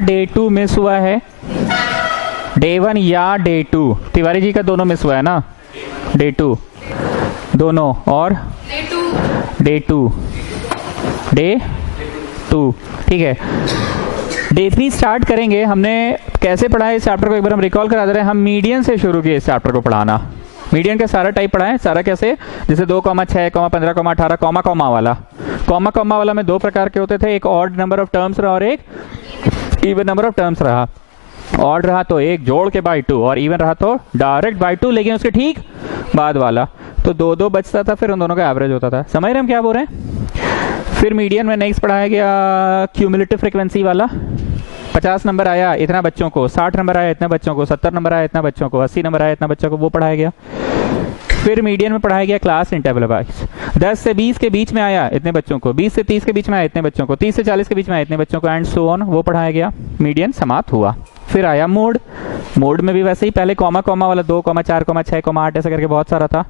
Day 2 miss हुआ है? Day 1 या डे 2? तिवारी जी का दोनों मिस हुआ है ना? डे 2 दोनों, और डे 2 ठीक है। डे 3 स्टार्ट करेंगे। हमने कैसे पढ़ा है इस चैप्टर को एक बार हम रिकॉल करा दे रहे हैं। हम मीडियन से शुरू किए इस चैप्टर को पढ़ाना। मीडियन का सारा टाइप पढ़ा है। सारा कैसे? जैसे 2, 6, 15, 18, कॉमा वाला। कॉमा वाला में दो प्रकार के होते थे, एक ऑड नंबर ऑफ टर्म्स रहा और एक इवन नंबर ऑफ टर्म्स रहा। ऑड रहा तो एक जोड़ के बाई 2, और इवन रहा तो डायरेक्ट बाई 2, लेकिन उसके ठीक बाद वाला तो 2 बचता था, फिर उन दोनों का एवरेज होता था। समझ रहे हम क्या बोल रहे हैं? फिर मीडियन में नेक्स्ट पढ़ाया गया क्यूमुलेटिव फ्रीक्वेंसी वाला। 50 नंबर आया इतना बच्चों को, 60 नंबर आया इतना बच्चों को, 70 नंबर आया इतना बच्चों को, 80 नंबर आया इतना बच्चों को, वो पढ़ाया गया। फिर मीडियन में पढ़ाया गया क्लास इंटरवल वाइज। 10 से 20 के बीच में आया इतने बच्चों को, 20 से 30 के बीच में आया इतने बच्चों को, 30 से 40 के बीच में आया इतने बच्चों को, एंड सो ऑन, वो पढ़ाया गया। मीडियन समाप्त हुआ। फिर आया मोड। मोड में भी वैसे ही, पहले कॉमा वाला 2, 4, 6, 8 ऐसे करके बहुत सारा था।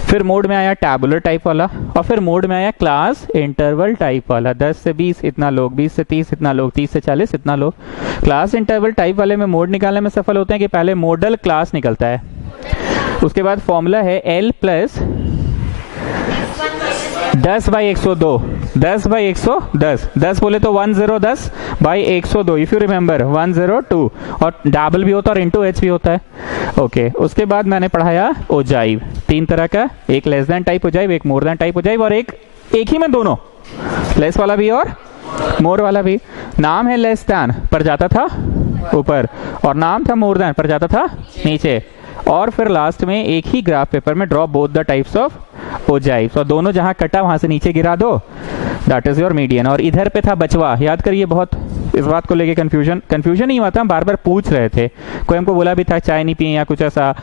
फिर मोड में आया टैबुलर टाइप वाला, और फिर मोड में आया क्लास इंटरवल टाइप वाला। 10 से 20 इतना लोग, 20 से 30 इतना लोग, 30 से 40 इतना लोग। क्लास इंटरवल टाइप वाले में मोड निकालने में सफल होते हैं कि पहले मॉडल क्लास निकलता है, उसके बाद फॉर्मूला है L प्लस 10/102, 10/110, 10 बोले तो 10/10/102, इफ यू रिमेंबर 102, और डबल भी होता है और इंटू एच भी होता है। ओके, उसके बाद मैंने पढ़ाया ओजाइव। 3 तरह का, एक लेस देन टाइप ओजाइव, एक मोर देन टाइप ओजाइव, और एक ही में दोनों, लेस वाला भी और मोर वाला भी। नाम है लेस देन पर जाता था ऊपर, और नाम था मोर देन पर जाता था नीचे। और फिर लास्ट में एक ही ग्राफ पेपर में draw both the types of ogives, और दोनों जहां कटा वहां से नीचे गिरा दो, दैट इज योर मीडियन। और इधर पे था बचवा। याद करिए, बहुत इस बात को लेके कंफ्यूजन नहीं हुआ था, हम बार बार पूछ रहे थे। कोई हमको बोला भी था चाय नहीं पिए या कुछ ऐसा,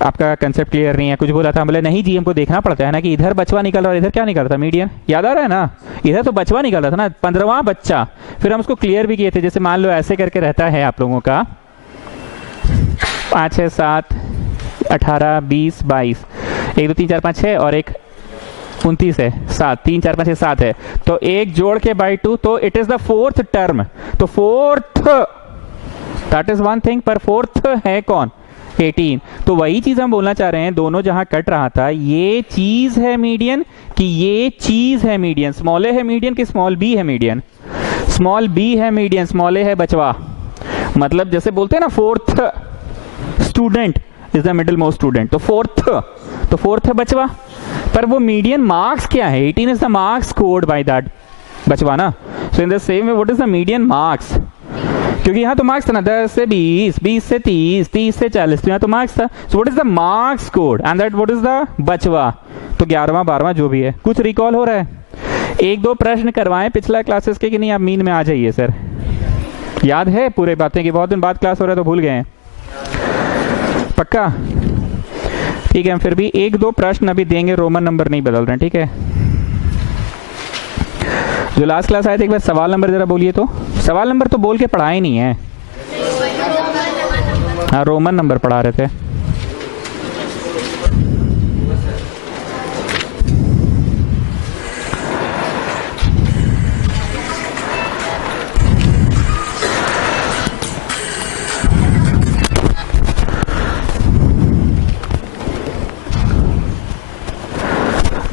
आपका कंसेप्ट क्लियर नहीं है, कुछ बोला था, बोले नहीं जी हमको देखना पड़ता है ना कि इधर बचवा निकल रहा है, इधर क्या निकल रहा था, मीडियन। याद आ रहा है ना? इधर तो बचवा निकल रहा था ना, 15वां बच्चा। फिर हम उसको क्लियर भी किए थे, जैसे मान लो ऐसे करके रहता है आप लोगों का 5, 6, 7, 18, 20, 22, 1, 2, 3, 4, 5, 6, और एक 29 है, 7, 3, 4, 5, 6, 7 है, तो एक जोड़ के बाई 2, तो it is the 4th term. तो 4th that is one thing, पर 4th है कौन? 18। तो वही चीज हम बोलना चाह रहे हैं, दोनों जहां कट रहा था, ये चीज है मीडियन कि ये चीज है मीडियन? स्मॉल ए है मीडियन कि स्मॉल बी है मीडियन? स्मॉल बी है मीडियन, स्मॉल ए है बचवा। मतलब जैसे बोलते हैं ना 4th student is the middle most student, तो 4th है बचवा। पर वो मीडियन मार्क्स क्या है? 18 is the marks scored by that बचवा ना। So in the same way what is the median marks? क्योंकि यहाँ तो मार्क्स था ना, 10 से 20, 20 से 30, 30 से 40, तो यहाँ तो मार्क्स था। सो what is the marks scored and that what is the बचवा? तो 11वां 12वां जो भी है। कुछ रिकॉल हो रहा है? 1-2 प्रश्न करवाएं पिछला क्लासेस के कि नहीं? आप मीन में आ जाइए सर। याद है पूरे बातें की? बहुत दिन बाद क्लास हो रहा है तो भूल गए हैं? पक्का? ठीक है, हम फिर भी 1-2 प्रश्न अभी देंगे, रोमन नंबर नहीं बदल रहे हैं, ठीक है? जो लास्ट क्लास आए थे एक बार सवाल नंबर जरा बोलिए। तो सवाल नंबर तो बोल के पढ़ा ही नहीं है। हाँ, रोमन नंबर पढ़ा रहे थे।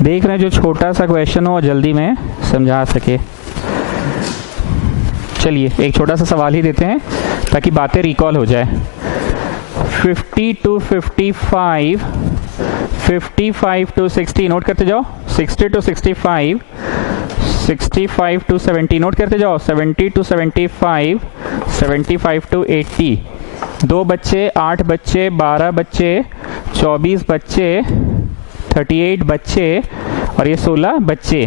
देख रहे हैं जो छोटा सा क्वेश्चन हो जल्दी में समझा सके। चलिए एक छोटा सा सवाल ही देते हैं ताकि बातें रिकॉल हो जाए। 50 to 55, 55 to 60 नोट करते जाओ। 60 to 65, 65 to 70 नोट करते जाओ। 70 to 75, 75 to 80। 2 बच्चे, 8 बच्चे, 12 बच्चे, 24 बच्चे, 38 बच्चे, और ये 16 बच्चे।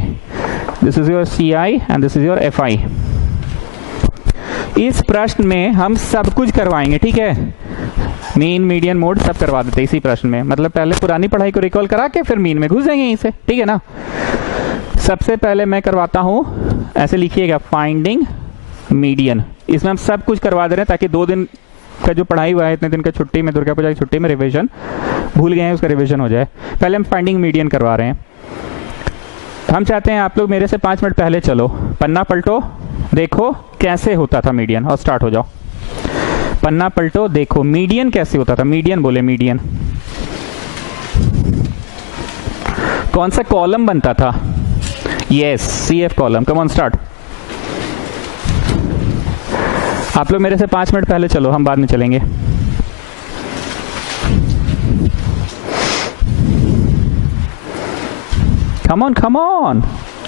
This is your CI and this is your FI। इस प्रश्न में हम सब कुछ करवाएंगे, ठीक है? मीन, मीडियन, मोड सब करवा देते इसी प्रश्न में। मतलब पहले पुरानी पढ़ाई को रिकॉल करा के फिर मीन में घुस जाएंगे यहीं से, ठीक है ना? सबसे पहले मैं करवाता हूं, ऐसे लिखिएगा, फाइंडिंग मीडियन। इसमें हम सब कुछ करवा दे रहे हैं ताकि 2 दिन का जो पढ़ाई हुआ है, इतने दिन का छुट्टी में, दुर्गा पूजा की छुट्टी में रिवीजन भूल गए हैं, उसका रिवीजन हो जाए। पहले हम फाइंडिंग मीडियन करवा रहे हैं। हम चाहते हैं आप लोग मेरे से 5 मिनट पहले चलो, पन्ना पलटो, देखो कैसे होता था मीडियन, और स्टार्ट हो जाओ। पन्ना पलटो, देखो मीडियन कैसे होता था। मीडियन बोले, मीडियन कौन सा कॉलम बनता था? Yes, CF column. Come on start. आप लोग मेरे से 5 मिनट पहले चलो, हम बाद में चलेंगे। Come on come on,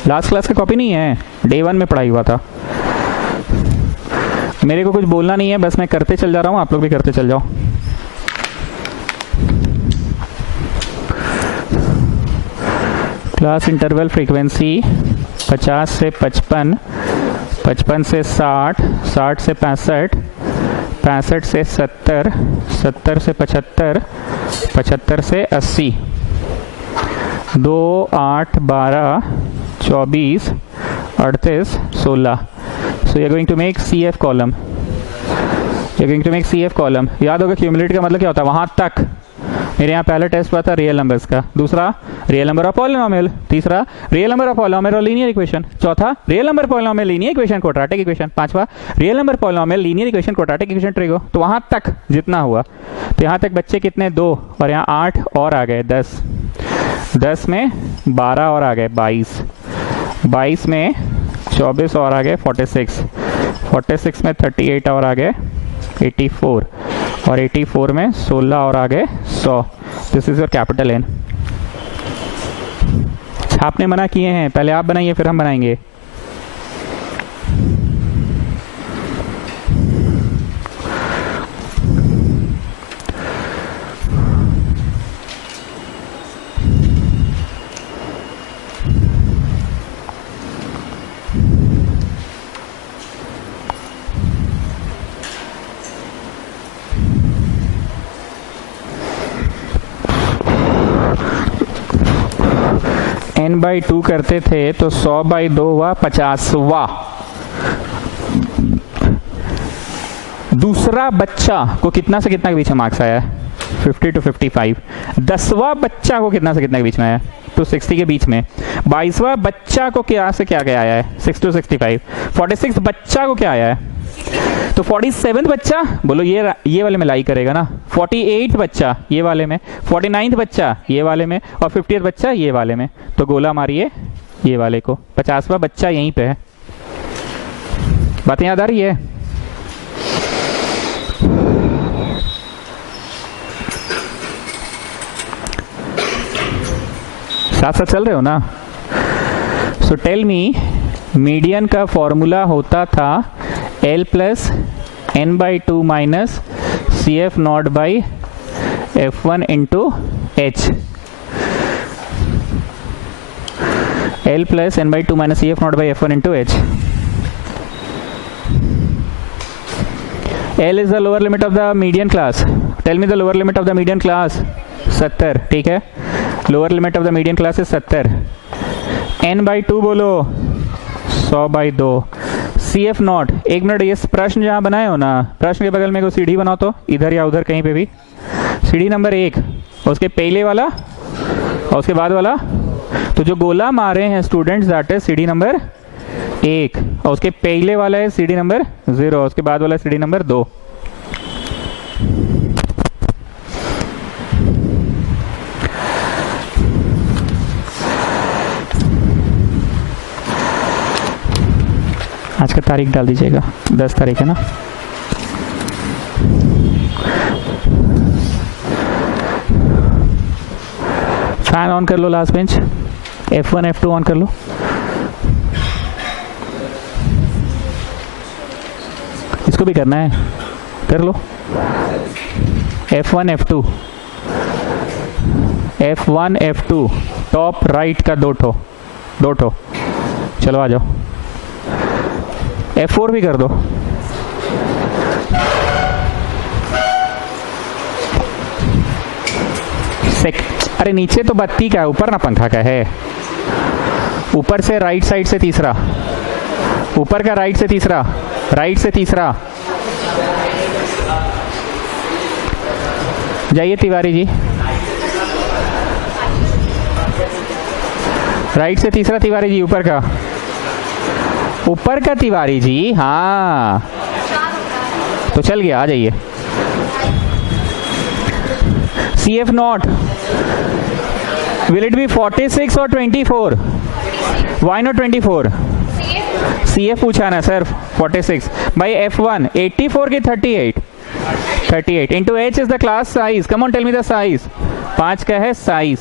last class का कॉपी नहीं है, डे 1 में पढ़ाई हुआ था। मेरे को कुछ बोलना नहीं है, बस मैं करते चल जा रहा हूं, आप लोग भी करते चल जाओ। क्लास इंटरवल फ्रीक्वेंसी 50 से 55, 55 से 60, 60 से 65, 65 से 70, 70 से 75, 75 से 80, 2, 8, 12, 24, 38, 16। So you're going to make CF column. You're going to make CF column. याद होगा क्यूमुलेट का मतलब क्या होता है? वहां तक। मेरे यहाँ पहला टेस्ट हुआ था रियल नंबर्स का, दूसरा रियल नंबर ऑफ पॉलिनोमियल, तीसरा रियल नंबर ऑफ पॉलिनोमियल और लीनियर इक्वेशन, चौथा real number polynomial linear equation quadratic equation, पांचवा real number polynomial linear equation quadratic equation trigo. तो वहां तक जितना हुआ, तो यहाँ तक बच्चे कितने? 2, और यहाँ 8 और आ गए 10, 10 में 12 और आ गए 22, 22 में 24 और आ गए 46, 46 में 38 और आ गए 84, और 84 में 16 और आ गए 100। This is your capital N. छापने मना किए हैं, पहले आप बनाइए फिर हम बनाएंगे। n/2 करते थे तो 100/2 हुआ 50वां। दूसरा बच्चा को कितना से कितना के बीच में मार्क्स आया है? 50 to 55। 10वां बच्चा को कितना से कितना के बीच में आया है? तो 60 के बीच में। 22वां बच्चा को क्या से क्या आया है? 6 to 65। 46 बच्चा को क्या आया है? तो 47 बच्चा बोलो, ये वाले में लाई करेगा ना। 48 बच्चा ये वाले में, 49 बच्चा ये वाले में, और 50th बच्चा ये वाले में। तो गोला मारिए ये वाले को। 50वां बच्चा यहीं पे है। बातें याद आ रही है? साथ साथ चल रहे हो ना? सो टेल मी, मीडियन का फॉर्मूला होता था L plus n/2 minus CF not by F1 into H। L plus n/2 minus CF not by F1 into H। L is the lower limit of the median class. Tell me the lower limit of the median class. 70, ठीक है। Lower limit of the median class is 70। n/2 बोलो 100/2। CF not, एक minute, ये प्रश्न जहां बनाए हो ना, प्रश्न के बगल में कोई सीढ़ी बनाओ तो, इधर या उधर कहीं पे भी। सीढ़ी नंबर 1, उसके पहले वाला और उसके बाद वाला। तो जो गोला मारे हैं स्टूडेंट्स, दैट इज सीढ़ी नंबर 1, और उसके पहले वाला है सीढ़ी नंबर 0, उसके बाद वाला सीढ़ी नंबर 2। आज का तारीख डाल दीजिएगा, 10 तारीख है ना। फैन ऑन कर लो, last bench. F1 F2 on कर लो। इसको भी करना है, कर लो। F1 F2, F1 F2, top right का दो ठो। चलो आ जाओ। F4 भी कर दो। अरे नीचे तो बत्ती का है, ऊपर ना पंखा का है। ऊपर से राइट साइड से तीसरा, ऊपर का राइट से तीसरा, राइट से तीसरा। जाइए तिवारी जी, राइट से तीसरा तिवारी जी, ऊपर का। ऊपर का तिवारी जी, हाँ तो चल गया, आ जाइए। CF not will it be 46 और 24? Why not 24? CF पूछा ना सर, 46 बाई F1 84 की 38? 38 into H is the class size. Come on tell me the size. 5 का है size.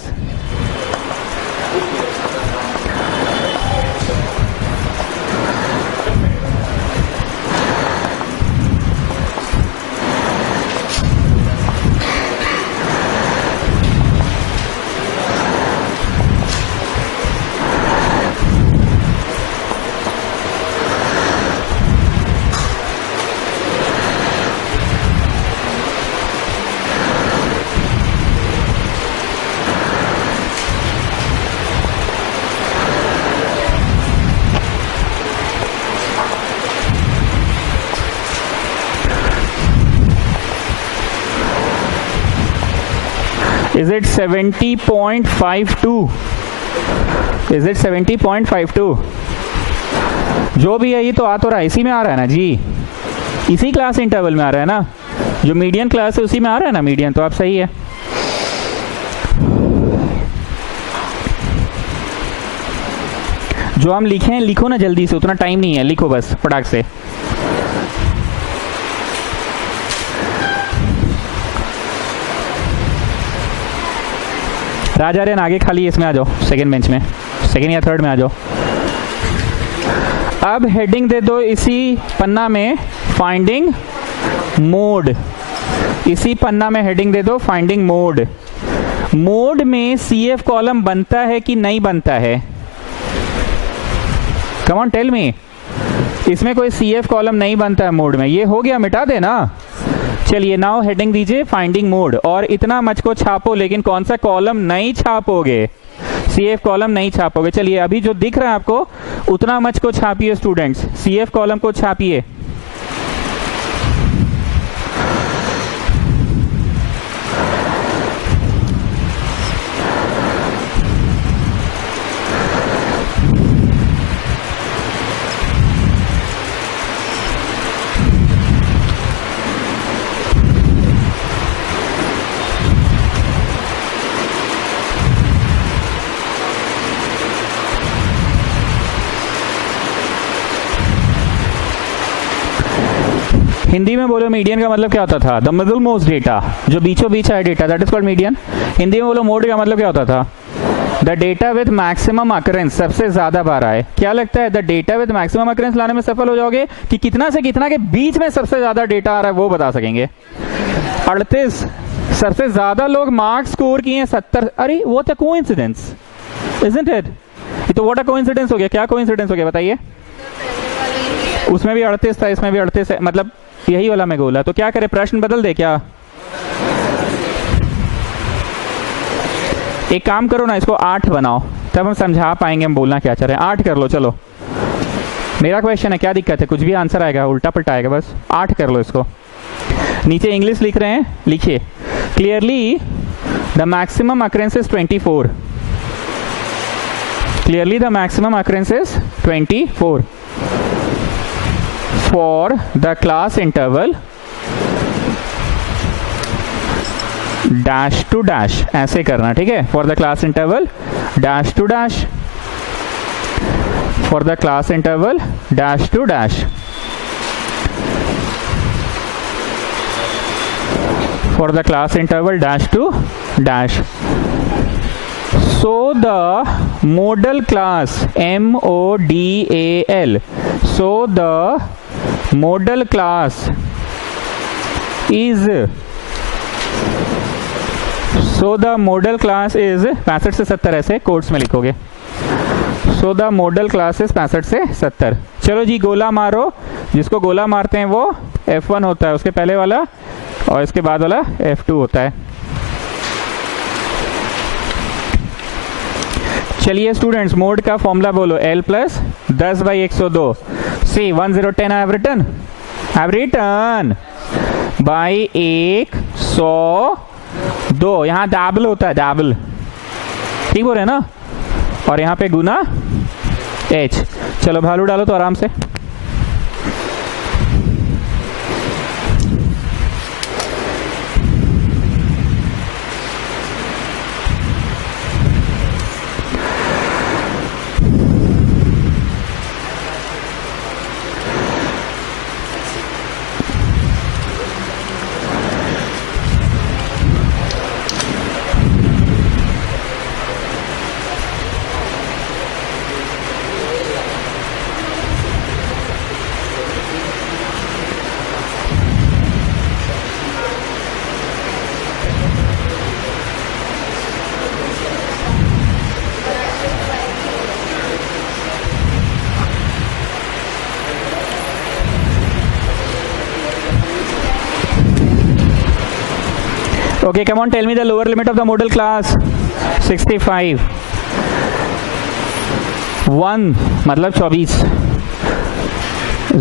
Is it 70.52? Is it 70.52? जो भी है ये तो आ तो रहा है, इसी में आ रहा है ना जी, इसी क्लास इंटरवल में आ रहा है ना, जो मीडियन क्लास है उसी में आ रहा है ना मीडियन, तो आप सही है। जो हम लिखे हैं लिखो ना जल्दी से, उतना टाइम नहीं है, लिखो बस फटाक से। राजार्यन आगे खाली, इसमें आ जाओ, सेकंड बेंच में, सेकंड या थर्ड में आ जाओ। अब हेडिंग दे दो इसी पन्ना में, फाइंडिंग मोड। इसी पन्ना में हेडिंग दे दो फाइंडिंग मोड। मोड में CF कॉलम बनता है कि नहीं बनता है? Come on tell me. इसमें कोई CF कॉलम नहीं बनता है मोड में, ये हो गया, मिटा देना। चलिए नाउ हेडिंग दीजिए फाइंडिंग मोड, और इतना मच को छापो, लेकिन कौन सा कॉलम नहीं छापोगे? CF कॉलम नहीं छापोगे। चलिए अभी जो दिख रहा है आपको उतना मच को छापिए स्टूडेंट्स, CF कॉलम को छापिए। हिंदी में बोलो मीडियन का मतलब क्या होता था? द मिडल मोस्ट डेटा, जो बीचों बीच है data, that is called median. Hindi में बोलो मोड का मतलब क्या होता था? The data with maximum occurrence, सबसे ज्यादा बार आए। क्या लगता है the data with maximum occurrence लाने में सफल हो जाओगे कि कितना से कितना के बीच में सबसे ज्यादा डेटा आ रहा है वो बता सकेंगे? 38, सबसे ज्यादा लोग मार्क्स स्कोर किए हैं 70। अरे वो तो कोइंसिडेंस, इजंट इट? ये तो व्हाट अ कोइंसिडेंस हो गया। क्या कोइंसिडेंस हो गया बताइए? उसमें भी 38 था, इसमें भी 38 है, मतलब यही वाला मैं बोला। तो क्या करे, प्रश्न बदल दे क्या? एक काम करो ना, इसको 8 बनाओ, तब हम समझा पाएंगे हम बोलना क्या चाह रहे हैं। 8 कर लो, चलो मेरा क्वेश्चन है, क्या दिक्कत है? कुछ भी आंसर आएगा, उल्टा पलटा आएगा, बस 8 कर लो इसको। नीचे इंग्लिश लिख रहे हैं, लिखिए clearly the maximum occurrence is 24। Clearly the maximum occurrence is 24 for the class interval dash to dash, ऐसे करना, ठीक है? for the class interval dash to dash, for the class interval dash to dash, for the class interval dash to dash. So the modal class, MODAL, so the modal class is, so the modal class is 65 से 70, ऐसे quotes में लिखोगे। so the modal class is 65 से 70। चलो जी गोला मारो, जिसको गोला मारते हैं वो F1 होता है, उसके पहले वाला और इसके बाद वाला F2 होता है। चलिए स्टूडेंट्स मोड का फॉर्मूला बोलो, L plus 10 by 102। See 1010 I have written by 102। यहाँ डबल होता है, डबल, ठीक बोल रहे हैं ना? और यहाँ पे गुना एच। चलो वैल्यू डालो तो आराम से। Okay, come on, tell me the lower limit of the modal class. 65. 1 मतलब 24,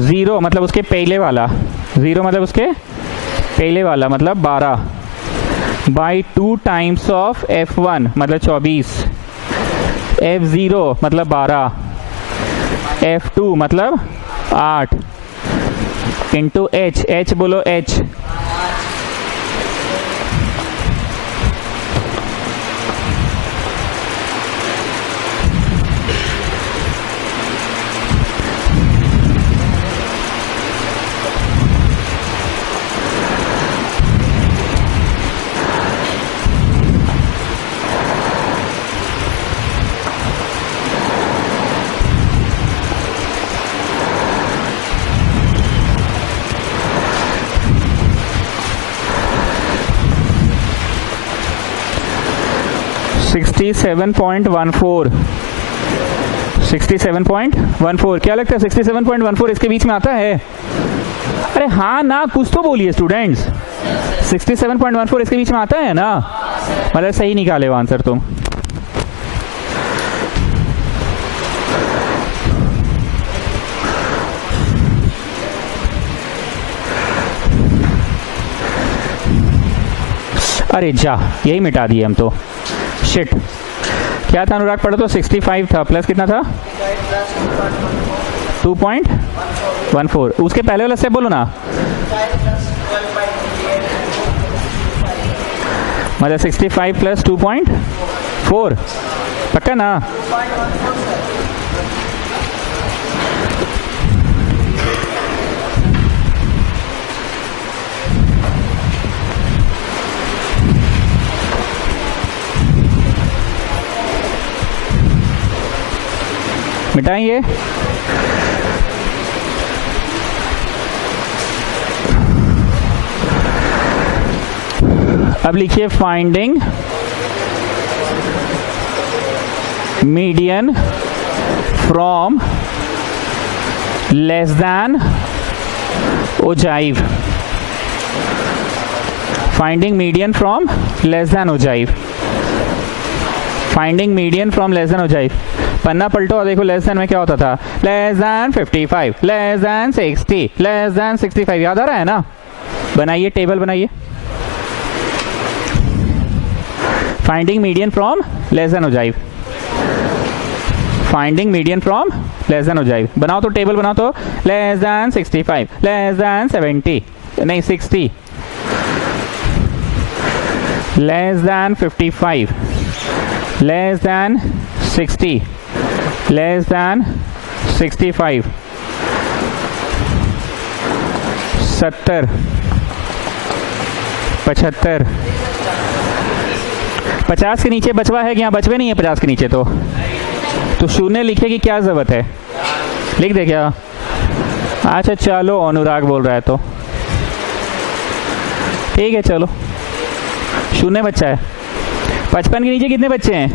0 मतलब उसके पहले वाला, 0 मतलब उसके पहले वाला मतलब 12 बाई 2 टाइम्स ऑफ F1 मतलब 24, F0 मतलब 12, F2 मतलब 8 इंटू H, H बोलो H, $67.14 क्या लगता है 67.14 इसके बीच में आता है? अरे हाँ ना, कुछ तो बोलिए स्टूडेंट्स। 67.14 इसके बीच में आता है ना? मतलब सही निकाले हो आंसर तुम। अरे जा, यही मिटा दिए हम तो। शिट, क्या था अनुराग? पढ़ो तो 65 था, प्लस कितना था? 2.14। उसके पहले वाला स्टेप बोलो ना। मतलब 65 प्लस 2.4 पक्का ना? मिटाइए। अब लिखिए finding median from less than ogive. Finding median from less than ogive. Finding median from less than ogive. पन्ना पलटो और देखो लेस देन में क्या होता था? Less than 55, less than 60, less than 65। याद आ रहा है ना? बनाइए, टेबल बनाइए। Finding median from less than ogive. Finding median from less than ogive. बनाओ तो, टेबल बनाओ तो। लेस देन 65, लेस देन 70, नहीं 60, less than 55, less than 60, less than 65, 70, 75, 50 के नीचे बचवा है क्या? बचवे नहीं है 50 के नीचे तो शून्य लिखे की क्या जरूरत है? लिख दे क्या? अच्छा चलो, अनुराग बोल रहा है तो ठीक है, चलो शून्य बच्चा है। 55 के नीचे कितने बच्चे हैं?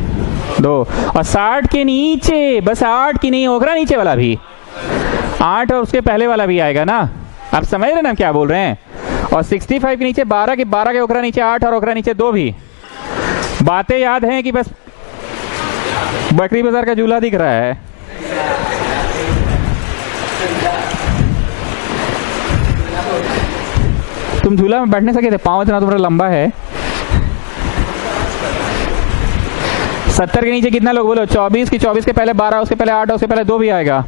2। और 60 के नीचे, बस 8 की नहीं, ओखरा नीचे वाला भी 8 और उसके पहले वाला भी आएगा ना। आप समझ रहे ना क्या बोल रहे हैं? और 65 के नीचे 12 के ओखरा नीचे 8 और ओखरा नीचे 2 भी। बातें याद हैं कि बस बकरी बाजार का झूला दिख रहा है? तुम झूला में बैठ नहीं सके थे, पाँव इतना तुम्हारा लंबा है। 70 के नीचे कितना लोग बोलो? 24 की 24 के पहले 12, उसके पहले 8, उसके पहले 2 भी आएगा।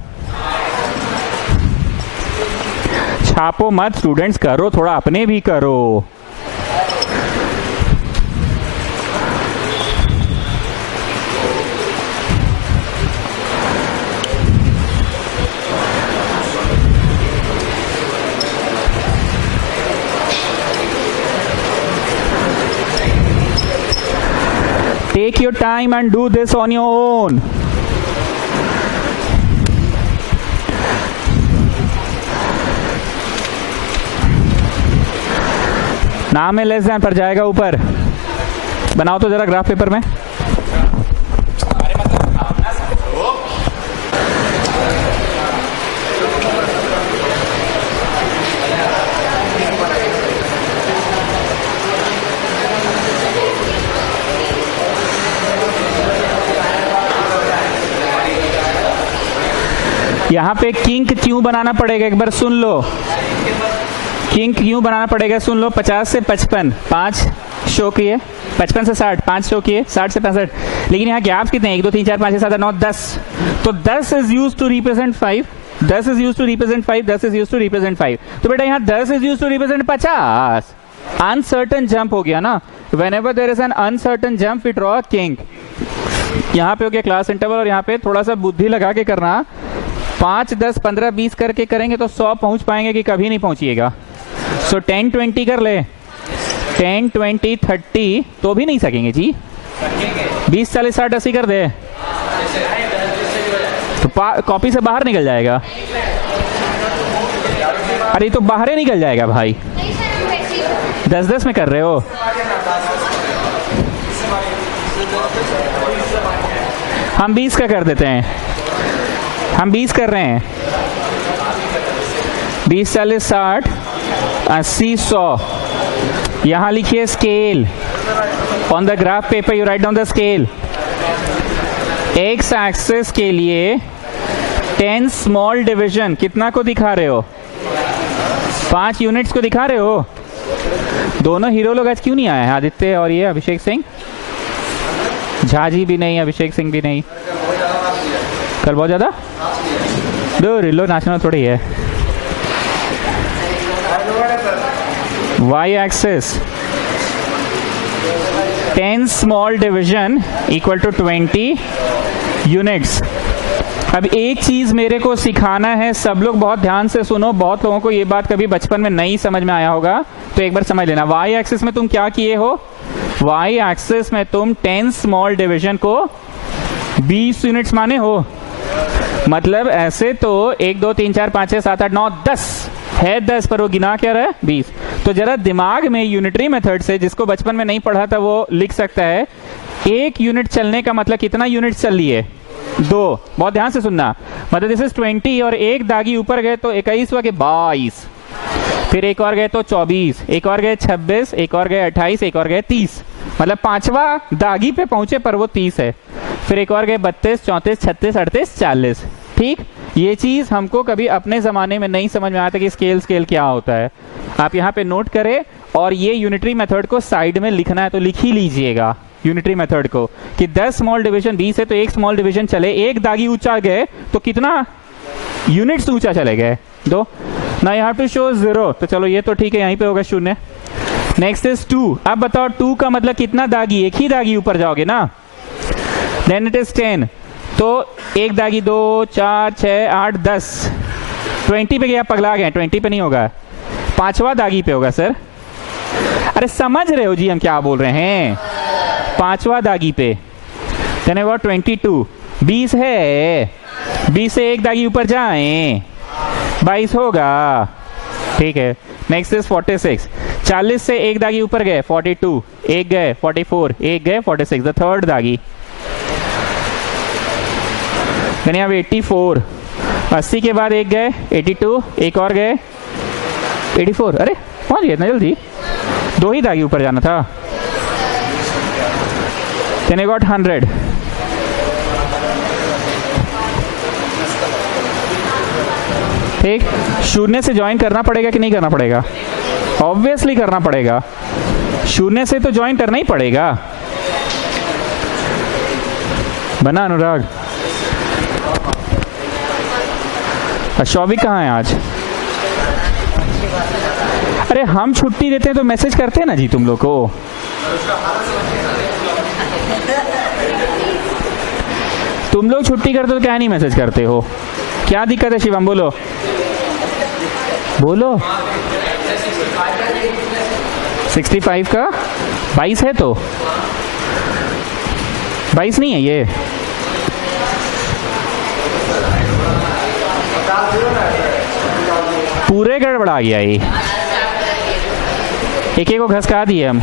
छापो मत स्टूडेंट्स, करो थोड़ा, अपने भी करो। Take your time and do this on your own. नाम है लेस देन पर जाएगा ऊपर। बनाओ तो जरा ग्राफ पेपर में। यहाँ पे किंक क्यों बनाना पड़ेगा एक बार सुन लो। किंक क्यों बनाना पड़ेगा सुन लो। 50 से 55 5 शो किए, 55 से 60 5 शो किए, 60 से 65, लेकिन यहाँ गैप्स कितने हैं? 1 2 3 4 5 6 7 8 9 10। तो 10 is use to represent 5, 10 is use to represent 5, 10 is use to represent 5। तो बेटा यहाँ 10 is use to represent 50। Uncertain jump हो गया ना। Whenever there is an uncertain jump we draw kink. यहाँ पे हो गया क्लास इंटरवल, और यहाँ पे थोड़ा सा बुद्धि लगा के करना। 5 10 15 20 करके करेंगे तो 100 पहुंच पाएंगे कि कभी नहीं पहुंचिएगा। सो 10 20 कर ले, 10 20 30 तो भी नहीं सकेंगे जी। 20 40 60 80 कर दे तो कॉपी से बाहर निकल जाएगा। अरे तो बाहर ही निकल जाएगा भाई। 10 10 में कर रहे हो। हम 20 का कर देते हैं, हम 20 कर रहे हैं। 20 40 60 80 100। यहां लिखिए scale. On the graph paper you write down the scale. X axis के लिए 10 स्मॉल डिवीजन कितना को दिखा रहे हो? 5 यूनिट्स को दिखा रहे हो। दोनों हीरो लोग आज क्यों नहीं आए हैं? आदित्य और ये अभिषेक सिंह। झाजी भी नहीं, अभिषेक सिंह भी नहीं। कल बहुत ज्यादा दो रिलो नाचना थोड़ी है। y axis 10 small division equal to 20 units. अब एक चीज मेरे को सिखाना है, सब लोग बहुत ध्यान से सुनो। बहुत लोगों को ये बात कभी बचपन में नहीं समझ में आया होगा, तो एक बार समझ लेना। y एक्सिस में तुम क्या किए हो? y एक्सिस में तुम 10 स्मॉल डिवीजन को 20 यूनिट्स माने हो। मतलब ऐसे तो 1 2 3 4 5 6 7 8 9 10 है, 10 पर वो गिना क्या रहा है? 20। तो जरा दिमाग में यूनिटरी मेथड से, जिसको बचपन में नहीं पढ़ा था वो लिख सकता है, 1 यूनिट चलने का मतलब कितना यूनिट चल रही है? 2। बहुत ध्यान से सुनना। मतलब दिस इज 20 और एक दागी ऊपर गए तो 21 हुआ के 22, फिर एक और गए तो 24, एक और गए 26, एक और गए 28, एक और गए 30। मतलब 5वां दागी पे पहुंचे पर वो 30 है। फिर एक और गए 32 34 36 38 40। ठीक, ये चीज हमको कभी अपने जमाने में नहीं समझ में आता कि स्केल क्या होता है। आप यहाँ पे नोट करें, और ये यूनिटरी मेथड को साइड में लिखना है तो लिख ही लीजिएगा यूनिटरी मेथड को, कि 10 स्मॉल डिवीजन 20 है तो एक स्मॉल डिवीजन चले, एक दागी ऊंचा गए तो कितना यूनिट्स ऊंचा चले गए? 2। ना यू हैव टू शो 0। तो चलो ये तो ठीक है, यहीं पे होगा 0। Next is 2। अब बताओ 2 का मतलब कितना दागी? एक ही दागी ऊपर जाओगे ना। Then it is 10। तो एक दागी 2 4 6 8 10 20 पे गया, पगला गए। 20 पे नहीं होगा, 5वां दागी पे होगा सर। अरे समझ रहे हो जी हम क्या बोल रहे हैं? 5वां दागी पे। देन व्हाट 22 20 है, 20 से एक दागी ऊपर जाएं 22 होगा। ठीक है। Next is 46। 40 से एक दागी ऊपर गए 42, एक गए 44, एक गए 46, द थर्ड दागी। यानी अब 84। 80 के बाद एक गए 82, एक और गए 84। अरे पहुंच गए इतना जल्दी? 2 ही दागी ऊपर जाना था। Then I got 100। ठीक, शून्य से ज्वाइन करना पड़ेगा कि नहीं करना पड़ेगा? ऑब्वियसली करना पड़ेगा। शून्य से तो ज्वाइन करना ही पड़ेगा। बना अनुराग? शौविक कहाँ है आज? अरे हम छुट्टी देते हैं तो मैसेज करते हैं ना जी तुम लोग को। तुम लोग छुट्टी करते हो तो क्या नहीं मैसेज करते हो? क्या दिक्कत है शिवम? बोलो बोलो। 65 का 22 है तो 22 नहीं है ये। पूरे गड़बड़ा गया ये, एक एक को घसका दिए हम।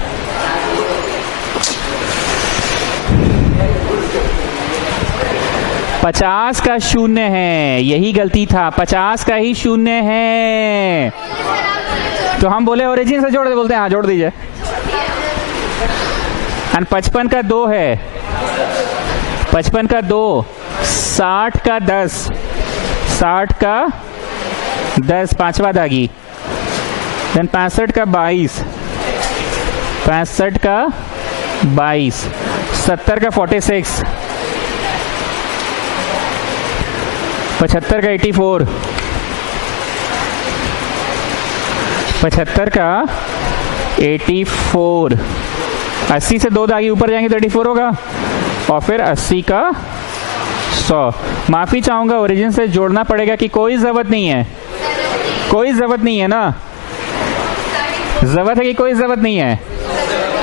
पचास का शून्य है, यही गलती था, 50 का ही शून्य है। तो हम बोले ओरिजिन से जोड़ दे, बोलते हैं हाँ जोड़ दीजिए। और 55 का 2 है, 55 का 2, 60 का 10, 60 का 10 पांचवा दागी, देन 65 का 22, 65 का 22, 70 का 46, 75 का 84, 75 का 84, 80 से 2 दागी ऊपर जाएंगे तो 84 होगा, और फिर 80 का 100। माफी चाहूंगा, ओरिजिन से जोड़ना पड़ेगा कि कोई जरूरत नहीं है? कोई जरूरत नहीं है ना? जरूरत है कि कोई जरूरत नहीं है?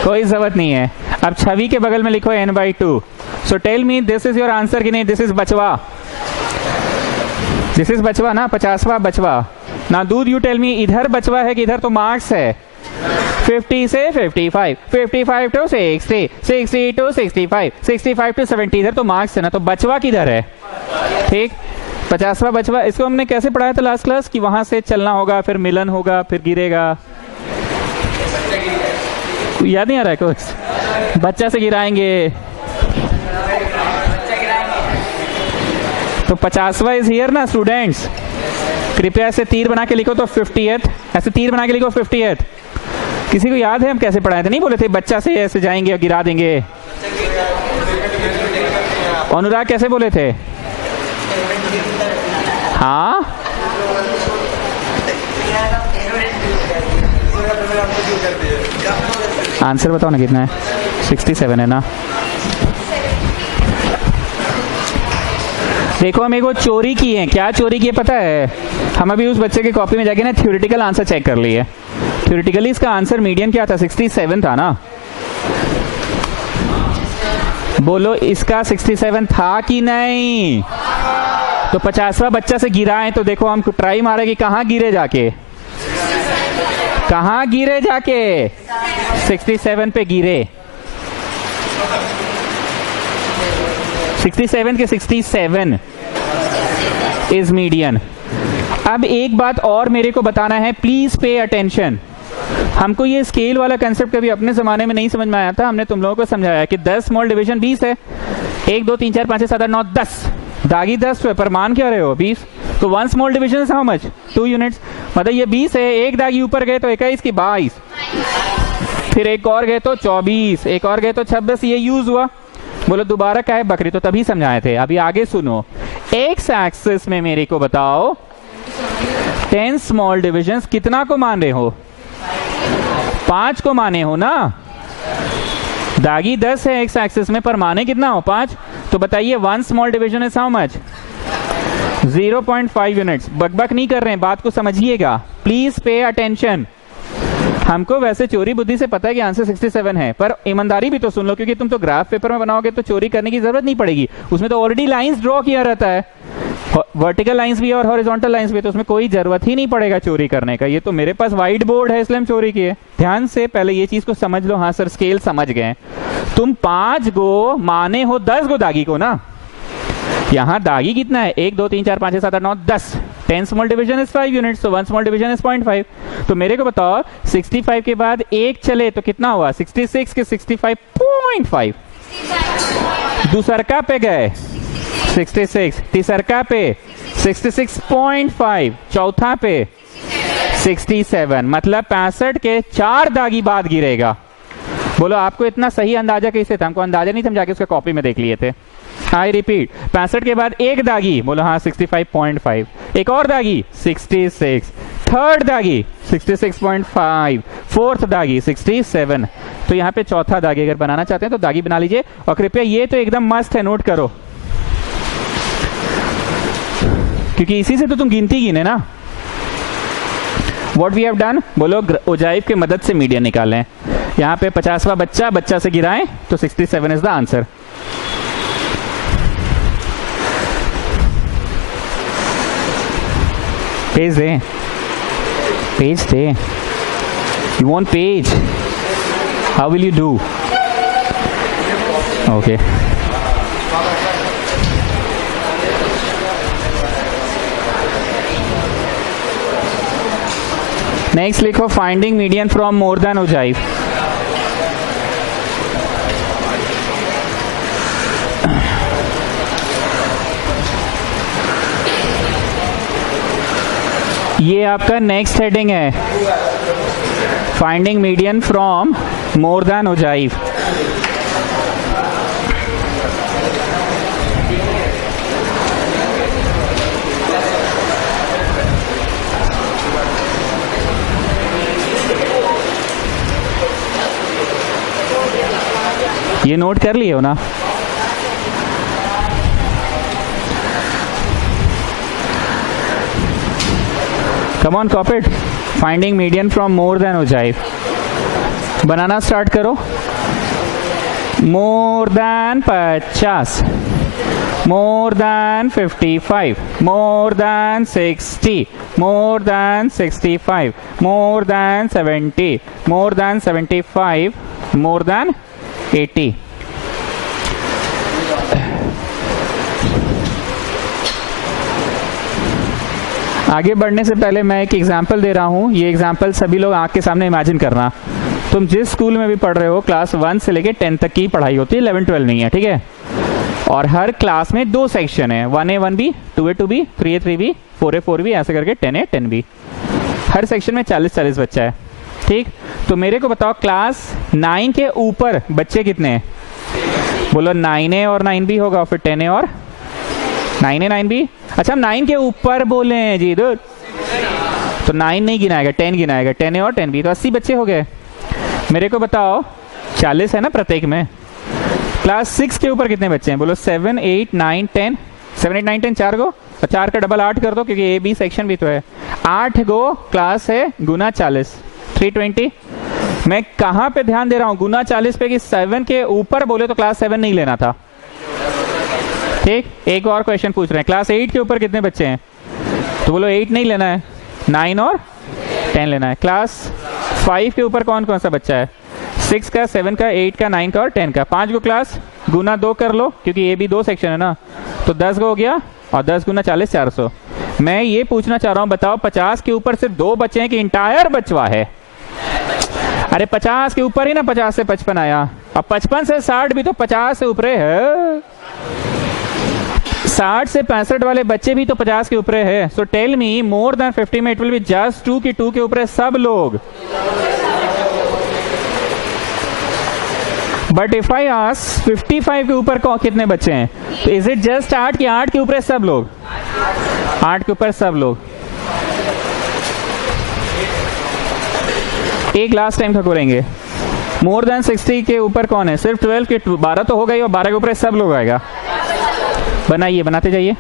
कोई जरूरत नहीं है। अब छवि के बगल में लिखो n/2। So tell me this is your answer कि नहीं? दिस इज बचवा, दिस इज बचवा ना, 50वां बचवा ना। दूध यू टेल मी इधर बचवा है कि इधर तो मार्क्स है? 50 से 55, 55 टू 60, 60 टू 65, 65 टू 70, इधर तो मार्क्स है ना, तो बचवा किधर है? ठीक, 50वां बचवा। इसको हमने कैसे पढ़ाया था लास्ट क्लास कि वहां से चलना होगा, फिर मिलन होगा, फिर गिरेगा। याद नहीं आ रहा है कुछ? बच्चा से गिराएंगे तो 50वां इज हियर ना स्टूडेंट्स। कृपया ऐसे तीर बना के लिखो तो 50th, ऐसे तीर बना के लिखो 50th। किसी को याद है हम कैसे पढ़ाए थे? नहीं बोले थे बच्चा से ऐसे जाएंगे और गिरा देंगे? अनुराग कैसे बोले थे? हाँ, आंसर बताओ ना कितना है? 67 है ना? देखो हम एक वो चोरी की है। क्या चोरी की है पता है? हम अभी उस बच्चे की कॉपी में जाके ना थ्योरेटिकल आंसर चेक कर लिए। थ्योरेटिकली इसका आंसर मीडियन क्या था? 67 था ना? बोलो इसका 67 था कि नहीं? तो 50वां बच्चा से गिराएं तो देखो हम ट्राई मारे कि कहाँ गिरे जाके, कहाँ गिरे जाके? 67 पे गिरे। 67 के 67 इज मीडियन। अब एक बात और मेरे को बताना है, प्लीज पे अटेंशन। हमको ये स्केल वाला कंसेप्ट कभी अपने जमाने में नहीं समझ में आया था। हमने तुम लोगों को समझाया कि 10 स्मॉल डिवीजन 20 है। 1 2 3 4 5 6 7 8 9 10 दागी 10 है, पर मान क्या रहे हो? 20। तो 1 small division is how much? 2 units. मतलब ये 20 है, एक दागी ऊपर गए तो 21 की 22, फिर एक और गए तो 24, एक और गए तो 26। ये यूज हुआ। बोलो दोबारा क्या है बकरी? तो तभी समझाए थे। अभी आगे सुनो। एक्स एक्सिस में मेरे को बताओ 10 स्मॉल डिविजन्स कितना को मान रहे हो? 5 को माने हो ना? दागी 10 है एक्स एक्सिस में, पर माने कितना हो? 5। तो बताइए 1 small division is how much? 0.5 units. बकबक नहीं कर रहे हैं, बात को समझिएगा, प्लीज पे अटेंशन। हमको वैसे चोरी बुद्धि से पता है कि आंसर 67 है, पर ईमानदारी भी तो सुन लो, क्योंकि तुम तो ग्राफ पेपर में बनाओगे तो चोरी करने की जरूरत नहीं पड़ेगी। उसमें तो ऑलरेडी लाइंस ड्रॉ किया रहता है, वर्टिकल लाइंस भी और हॉरिजॉन्टल लाइंस भी, तो उसमें कोई जरूरत ही नहीं पड़ेगा चोरी करने का। ये तो मेरे पास व्हाइट बोर्ड है, इसलिए हम चोरी किए। ध्यान से पहले ये चीज को समझ लो। हाँ सर स्केल समझ गए। तुम 5 गो माने हो 10 गो दागी को ना। यहाँ दागी कितना है? 1 2 3 4 5 6 7 8 9 10। 10 स्मॉल डिवीजन इज 5 यूनिट्स, तो 1 स्मॉल डिवीजन इज 0.5। तो मेरे को बताओ 65 के बाद 1 चले तो कितना हुआ? 66 के 65.5। दूसरका पे गए 66, तीसरका पे 66.5, चौथा पे 67। मतलब 65 के 4 दागी बाद गिरेगा। बोलो आपको इतना सही अंदाजा कैसे था? हमको अंदाजा नहीं था, हम जाके उसका कॉपी में देख लिए थे। आई रिपीट, 65 के बाद एक दागी, बोलो हाँ 65.5, एक और दागी 66, थर्ड दागी 66.5, फोर्थ दागी 67। तो यहाँ पे चौथा दागी अगर बनाना चाहते हैं तो दागी बना लीजिए। और कृपया ये तो एकदम मस्त है, नोट करो, क्योंकि इसी से तो तुम गिनती गिने ना। What we have done, बोलो ओजाइव के मदद से मीडियन निकालें। यहाँ पे 50वां बच्चा से गिराएं तो 67 इज द आंसर। पेज दे, पेज दे। You want page? How will you do? Okay. Next लिखो finding median from more than ogive. ये आपका नेक्स्ट हेडिंग है, finding median from more than ogive. ये नोट कर लिए हो ना? Come on copy it. Finding median from more than ogive, बनाना स्टार्ट करो। More than 50, more than 55, more than 60, more than 65, more than 70, more than 75, more than 80। आगे बढ़ने से पहले मैं एक एग्जाम्पल दे रहा हूं। ये एग्जाम्पल सभी लोग आंख के सामने इमेजिन करना। तुम जिस स्कूल में भी पढ़ रहे हो, क्लास 1 से लेके 10 तक की पढ़ाई होती है, 11 12 नहीं है, ठीक है? और हर क्लास में 2 सेक्शन है, 1A 1B, 2A 2B, 3A 3B, 4A 4B, ऐसे करके 10A 10B। हर सेक्शन में 40-40 बच्चा है, ठीक? तो मेरे को बताओ क्लास 9 के ऊपर बच्चे कितने हैं? बोलो 9A और 9B होगा, फिर 10A और 9A 9B। अच्छा, हम 9 के ऊपर बोले हैं जी, दूर तो 9 नहीं गिनाएगा, 10 गिनाएगा, 10A और 10B, तो 80 बच्चे हो गए। मेरे को बताओ 40 है ना प्रत्येक में। क्लास 6 के ऊपर कितने बच्चे हैं? बोलो 7 8 9 10, 7 8 9 10, 4 गो, और 4 का डबल 8 कर दो, क्योंकि A B सेक्शन भी तो है। 8 गो क्लास है, गुना 40, 320। मैं कहां पे ध्यान दे रहा हूं? गुना 40 पे, कि 7 के ऊपर बोले तो क्लास 7 नहीं लेना था, ठीक? एक और क्वेश्चन पूछ रहे हैं, क्लास 8 के ऊपर कितने बच्चे हैं? तो बोलो 8 नहीं लेना है, 9 और 10 लेना है। क्लास 5 के ऊपर कौन कौन सा बच्चा है? 6 का, 7 का, 8 का, 9 का और 10 का। 5 को क्लास, गुना 2 कर लो, क्योंकि ये भी 2 सेक्शन है ना, तो 10 हो गया, और 10 गुना 40, 400। मैं ये पूछना चाह रहा हूं, बताओ 50 के ऊपर सिर्फ 2 बच्चे हैं कि इंटायर बचवा है? अरे 50 के ऊपर ही ना 50 से 55 आया, अब 55 से 60 भी तो 50 से ऊपर है। 60 से 65 वाले बच्चे भी तो 50 के ऊपर है। सो टेल मी, मोर देन 50 में इट विल बी जस्ट 2 की 2 के ऊपर है सब लोग। बट इफ आई आस्क 55 के ऊपर कितने बच्चे हैं, तो इज इट जस्ट 8 की 8 के ऊपर है सब लोग? 8 के ऊपर सब लोग। एक लास्ट टाइम खकोरेंगे, मोर देन 60 के ऊपर कौन है? सिर्फ 12 के 12 तो हो गई, और 12 के ऊपर सब लोग आएगा। बनाइए, बनाते जाइए।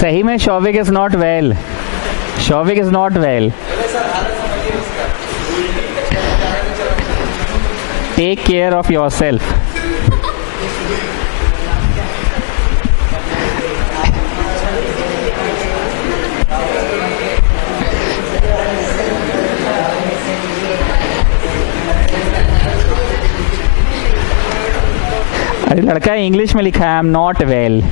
सही में Shouvik is not well, Shouvik is not well. Take care of your self. अरे लड़का इंग्लिश में लिखा है आई एम नॉट वेल।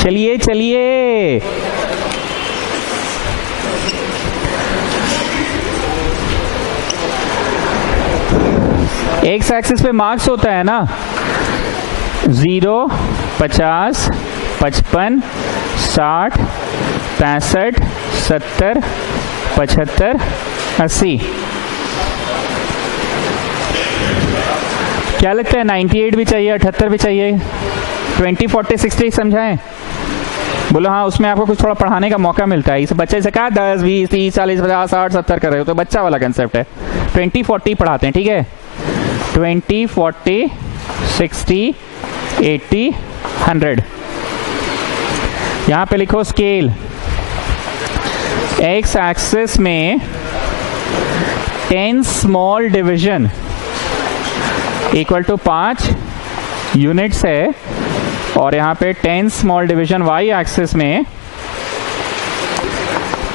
चलिए चलिए, एक्स एक्सिस पे मार्क्स होता है ना, 0, 50, 55, 60, 65, 70, 75, 80। क्या लगता है 98 भी चाहिए, 78 भी चाहिए? 20, 40, 60 समझाएं? बोलो हाँ, उसमें आपको कुछ थोड़ा पढ़ाने का मौका मिलता है। इस बच्चे से कहा 10, 20, 30, 40, 50, 60, 70 कर रहे हो तो बच्चा वाला कंसेप्ट है। 20, 40 पढ़ाते हैं, ठीक है? 20, 40, 60, 80, 100। यहां पे लिखो स्केल। एक्स एक्सिस में 10 small division equal to 5 units है, और यहां पे 10 स्मॉल डिवीजन वाई एक्सिस में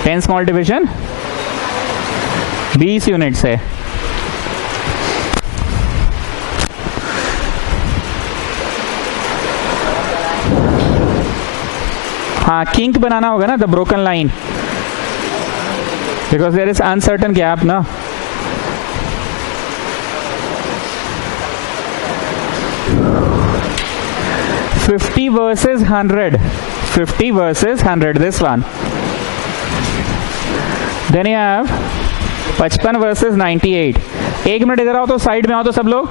10 स्मॉल डिवीजन 20 यूनिट्स है। हाँ, किंक बनाना होगा ना, the broken line, because there is uncertain gap ना। $50 versus 100, 50 versus 100, this one. Then you have 55 versus 98। एक मिनट इधर आओ तो, साइड में आओ तो सब लोग,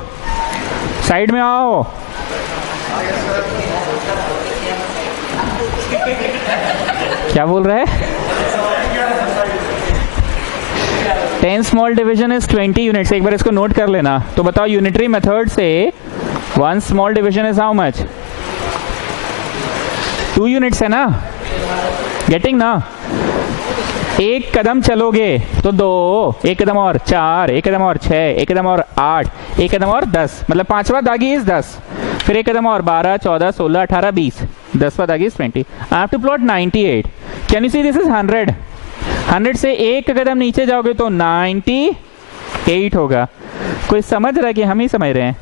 साइड में आओ। क्या बोल रहे हैं? 10 स्मॉल डिवीजन इज 20 यूनिट्स। एक बार इसको नोट कर लेना। तो बताओ यूनिटरी मेथड से 1 small division is how much? 2 units है ना, गेटिंग ना? एक कदम चलोगे तो 2, एक कदम और 4, एक कदम और 6, एक कदम और 8, एक कदम और 10, मतलब 5वां दागी इज 10, फिर एक कदम और 12, 14, 16, 18, 20, 10वां दागी is 20। I have to plot 98। Can you see this is 100? 100 से एक कदम नीचे जाओगे तो 98 होगा। कोई समझ रहा है कि हम ही समझ रहे हैं?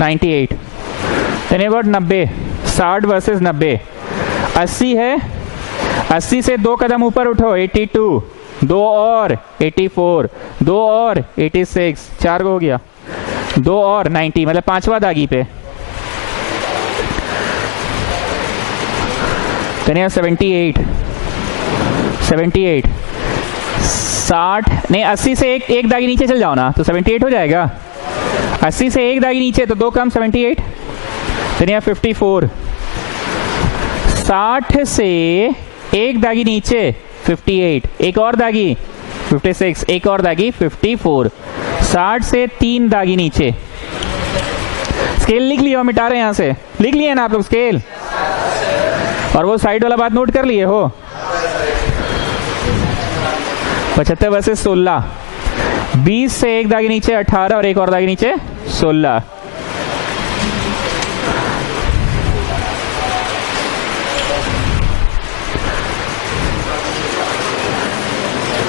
98। Then you got 90, 60 versus 90। 80 है, 80 से 2 कदम ऊपर उठो 82, 2 और 84, 2 और 86, 4 हो गया, 2 और 90, मतलब 5वां दागी पे। देन यू 78, 78, 60 नहीं, 80 से एक दागी नीचे चल जाओ ना तो 78 हो जाएगा। 80 से एक दागी नीचे तो 2 कम 78। देन यू 54, 60 से एक दागी नीचे 58, एक और दागी 56, एक और दागी 54, 60 से 3 दागी नीचे। स्केल लिख लिया, मिटा रहे हैं, यहां से लिख लिए ना आप लोग स्केल, और वो साइड वाला बात नोट कर लिए हो। 75 वर्सेस 16, 20 से एक दागी नीचे 18 और एक और दागी नीचे 16।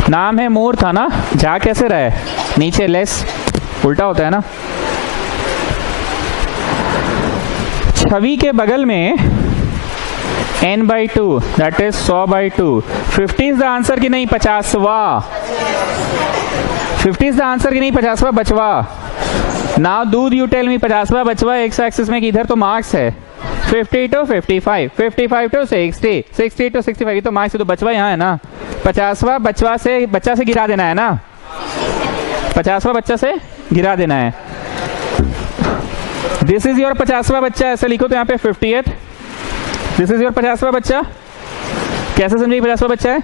नाम है मोर था ना, जा कैसे रहा है? नीचे लेस, उल्टा होता है ना। छवि के बगल में n/2, that is 100/2। 50 is the answer की नहीं 50वां? 50 इज द आंसर की नहीं 50वां बचवा? नाउ दूध यू टेल मी 50वां बचवा एक्स एक्सिस में किधर? तो मार्क्स है 50 to 55, 55 to 60, 60 to 65, ये तो मार्क्स, तो बचवा यहाँ है ना। 50वां बच्चा से गिरा देना है ना, 50वां बच्चा से गिरा देना है। दिस इज योर 50वां बच्चा, ऐसे लिखो तो यहाँ पे 50th, दिस इज योर 50वां बच्चा। कैसे समझिए 50वां बच्चा है?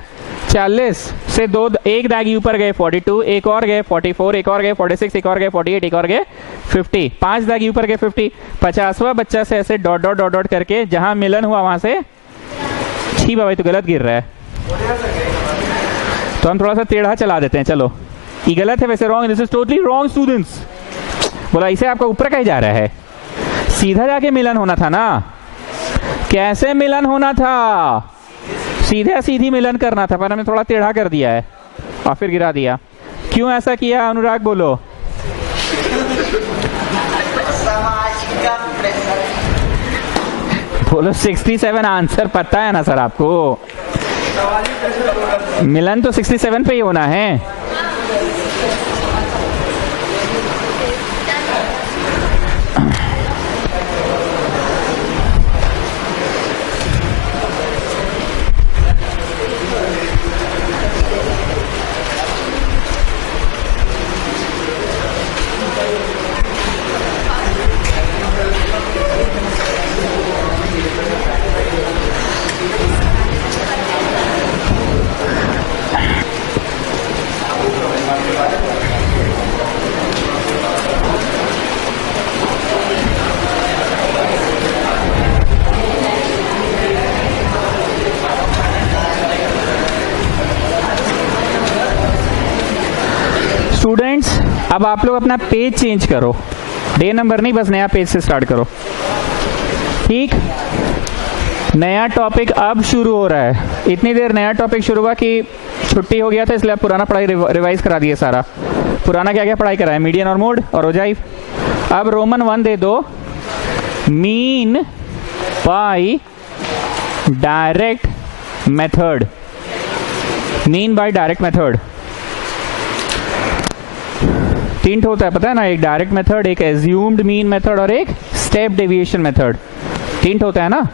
40 से दो, एक दागी ऊपर गए 42, एक और गए 44, एक और गए 46, एक और गए 48, एक और गए 50, 5 दागी ऊपर गए 50। 50वां बच्चा से ऐसे डॉट डॉट डॉट डॉट करके जहां मिलन हुआ वहां से छी भाई तो गलत गिर रहा है, तो हम थोड़ा सा टेढ़ा चला देते हैं। चलो ये गलत है वैसे, wrong, this is totally wrong students. बोला इसे आपका ऊपर कहीं जा रहा है, सीधा जाके मिलन होना था ना। कैसे मिलन होना था? सीधा सीधी मिलन करना था, पर हमने थोड़ा टेढ़ा कर दिया है और फिर गिरा दिया। क्यों ऐसा किया अनुराग? बोलो। बोलो 67 आंसर पता है ना सर आपको? मिलन तो 67 पे ही होना है। स्टूडेंट्स अब आप लोग अपना पेज चेंज करो, डे नंबर नहीं, बस नया पेज से स्टार्ट करो। ठीक, नया टॉपिक अब शुरू हो रहा है। इतनी देर नया टॉपिक शुरू हुआ कि छुट्टी हो गया था, इसलिए अब पुराना पढ़ाई रिवाइज करा दिए सारा। पुराना क्या क्या पढ़ाई कराया? मीडियन और मोड और ओजाइव। अब रोमन 1 दे दो, mean by direct method. Mean by direct method 3 होता है, पता है ना? एक डायरेक्ट मेथड, एक एज्यूम्ड मीन मेथड और एक स्टेप डेविएशन मेथड। 3 होता है ना?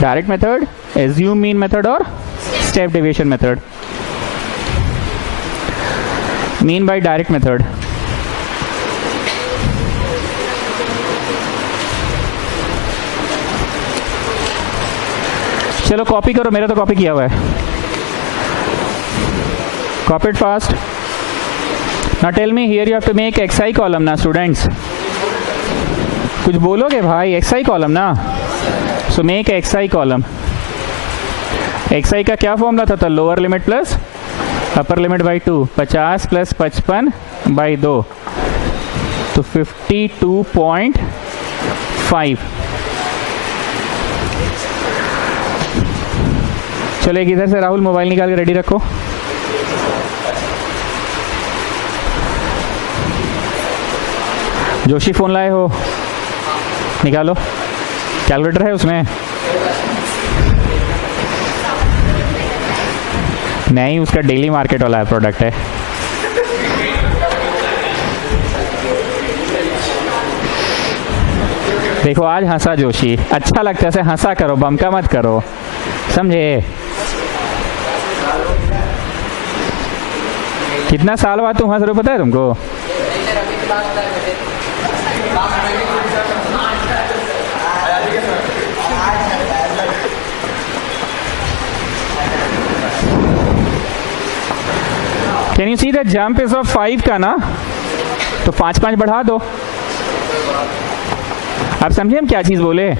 Direct method, assume mean method और step deviation method. Mean by direct method. चलो कॉपी करो, मेरा तो कॉपी किया हुआ है। Copy it fast. Now tell me, here you have to make xi column ना students। कुछ बोलोगे भाई? xi column ना, so make xi column। xi का क्या फॉर्मूला था? Lower limit plus upper limit by 2, 50 plus 55 by 2, तो 52.5। चलो एक इधर से राहुल मोबाइल निकाल के रेडी रखो। जोशी फोन लाए हो? निकालो, कैलकुलेटर है उसमें? नहीं, उसका डेली मार्केट वाला प्रोडक्ट है। देखो आज हंसा जोशी, अच्छा लगता है, ऐसे हंसा करो, बमका मत करो, समझे? कितना साल बाद तुम हंस रहे हो पता है तुमको? Can you see the jump is of 5 का ना, तो 5 बढ़ा दो। आप समझे हम क्या चीज बोले?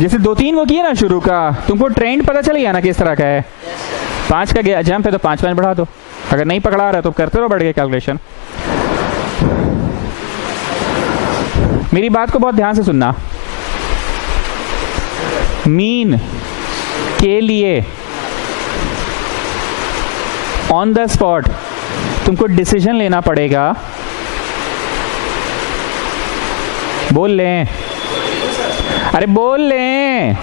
जैसे 2-3 वो किए ना शुरू का, तुमको ट्रेंड पता चल गया ना किस तरह का है। 5 का जंप है तो 5 बढ़ा दो। अगर नहीं पकड़ा रहा तो करते रहो बढ़ गए कैलकुलेशन। मेरी बात को बहुत ध्यान से सुनना। मीन के लिए ऑन द स्पॉट तुमको डिसीजन लेना पड़ेगा। बोल लें, अरे बोल लें।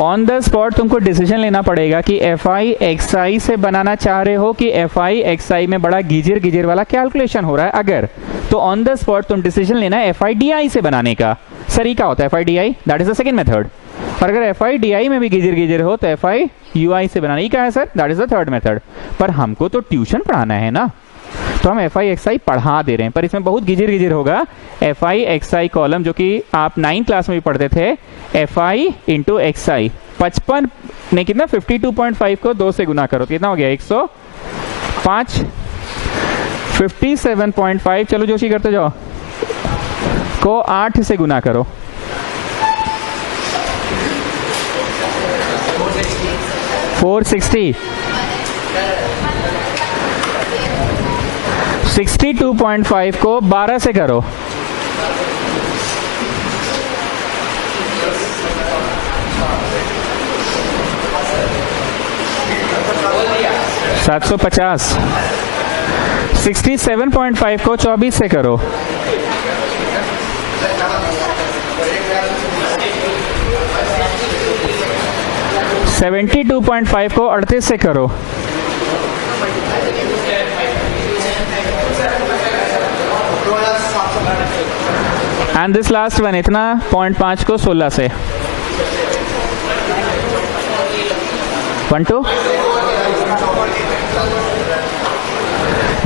ऑन द स्पॉट तुमको डिसीजन लेना पड़ेगा कि FI XI से बनाना चाह रहे हो कि FI XI में बड़ा गिजिर गिजिर वाला कैलकुलेशन हो रहा है। अगर तो ऑन द स्पॉट तुम डिसीजन लेना है FI DI से बनाने का। सरीका होता है FI DI, that is the second method. और अगर FI DI में भी गिजिर गिजिर हो तो FI UI से बनाना ही क्या है sir, that is the third method. पर हमको तो ट्यूशन पढ़ाना है ना, तो हम FI/XI पढ़ा दे रहे हैं, पर इसमें बहुत गिजिर गिजिर होगा। FI/XI कॉलम जो कि आप 9 क्लास में भी पढ़ते थे, FI इंटू XI 55 नहीं कितना 52.5 को 2 से गुना करो तो कितना हो गया 105 57.5 चलो जोशी करते जाओ को 8 से गुना करो 460 62.5 को 12 से करो 750 67.5 को 24 से करो 72.5 को 38 से करो एंड दिस लास्ट वन इतना 0.5 को 16 से 1 2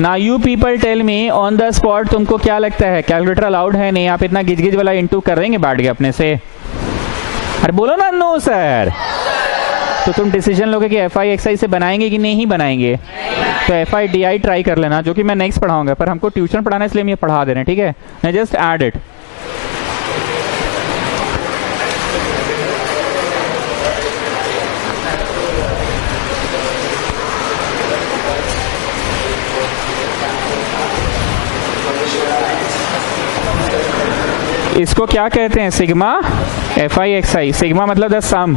Now you people tell me on the spot तुमको क्या लगता है कैलकुलेटर अलाउड है नहीं? आप इतना गिजगिज वाला इंटू कर देंगे बांट के अपने से? अरे बोलो ना नो सर। तो तुम डिसीजन लोगे कि FI/XI से बनाएंगे कि नहीं बनाएंगे। तो FI/DI ट्राई कर लेना जो कि मैं नेक्स्ट पढ़ाऊंगा, पर हमको ट्यूशन पढ़ाना इसलिए हम ये पढ़ा दे रहे हैं, ठीक है? मैं जस्ट ऐड इट। इसको क्या कहते हैं? Sigma FI/XI। सिग्मा मतलब द सम,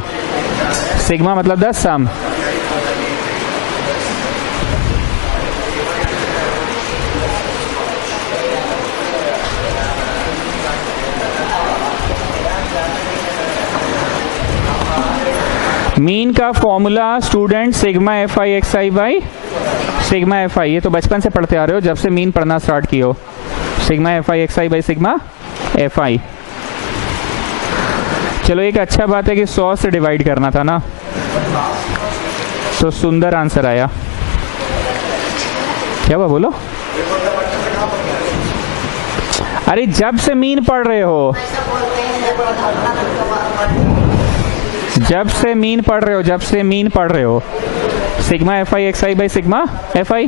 सिग्मा मतलब द सम। मीन का formula student sigma FI/XI by sigma FI। ये तो बचपन से पढ़ते आ रहे हो, जब से मीन पढ़ना स्टार्ट किए हो। Sigma FI/XI by sigma FI। चलो एक अच्छा बात है कि 100 से डिवाइड करना था ना, तो सुंदर आंसर आया। क्या हुआ बोलो? अरे जब से मीन पढ़ रहे हो, जब से मीन पढ़ रहे हो, जब से मीन पढ़ रहे हो, sigma FI/XI by sigma FI।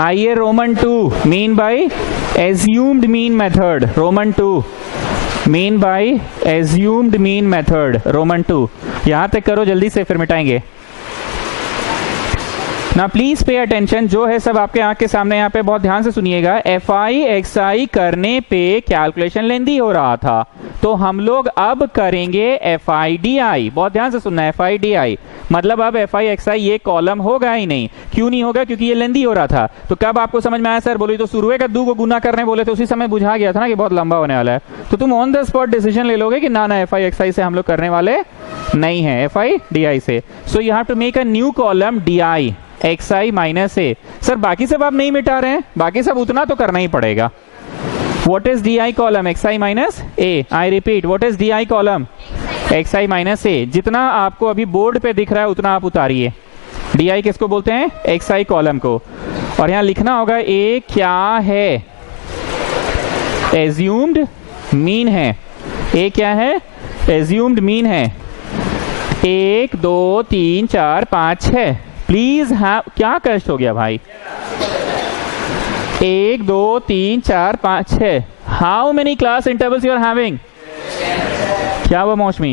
आइए Roman 2 mean by assumed mean method. Roman 2 mean by assumed mean method. Roman 2 यहां तक करो जल्दी से, फिर मिटाएंगे ना। प्लीज पे अटेंशन, जो है सब आपके आंख के सामने, यहाँ पे बहुत ध्यान से सुनिएगा। FI/XI करने पे कैलकुलेशन लेंदी हो रहा था, तो हम लोग अब करेंगे FI/DI। बहुत ध्यान से सुनना, FI/DI मतलब अब FI/XI ये कॉलम होगा ही नहीं। क्यों नहीं होगा? क्योंकि ये लेंदी हो रहा था। तो कब आपको समझ में आया सर? बोलो तो शुरू का 2 को गुना करने बोले थे, उसी समय बुझा गया था ना कि बहुत लंबा होने वाला है। तो तुम ऑन द स्पॉट डिसीजन ले लोगे कि ना ना FI/XI से हम लोग करने वाले नहीं है, FI/DI से। So you have to make a new column DI XI minus A। Sir बाकी सब आप नहीं मिटा रहे हैं, बाकी सब उतना तो करना ही पड़ेगा। What is DI column? XI minus A। I repeat, what is DI column? XI minus A। जितना आपको अभी बोर्ड पे दिख रहा है उतना आप उतारिए। DI किसको बोलते हैं? XI कॉलम को। और यहाँ लिखना होगा A क्या है? Assumed mean है। A क्या है? Assumed mean है। 1 2 3 4 5 6। प्लीज क्या कष्ट हो गया भाई? 1 2 3 4 5 6। How many class intervals you are having? क्या हुआ Mousumi?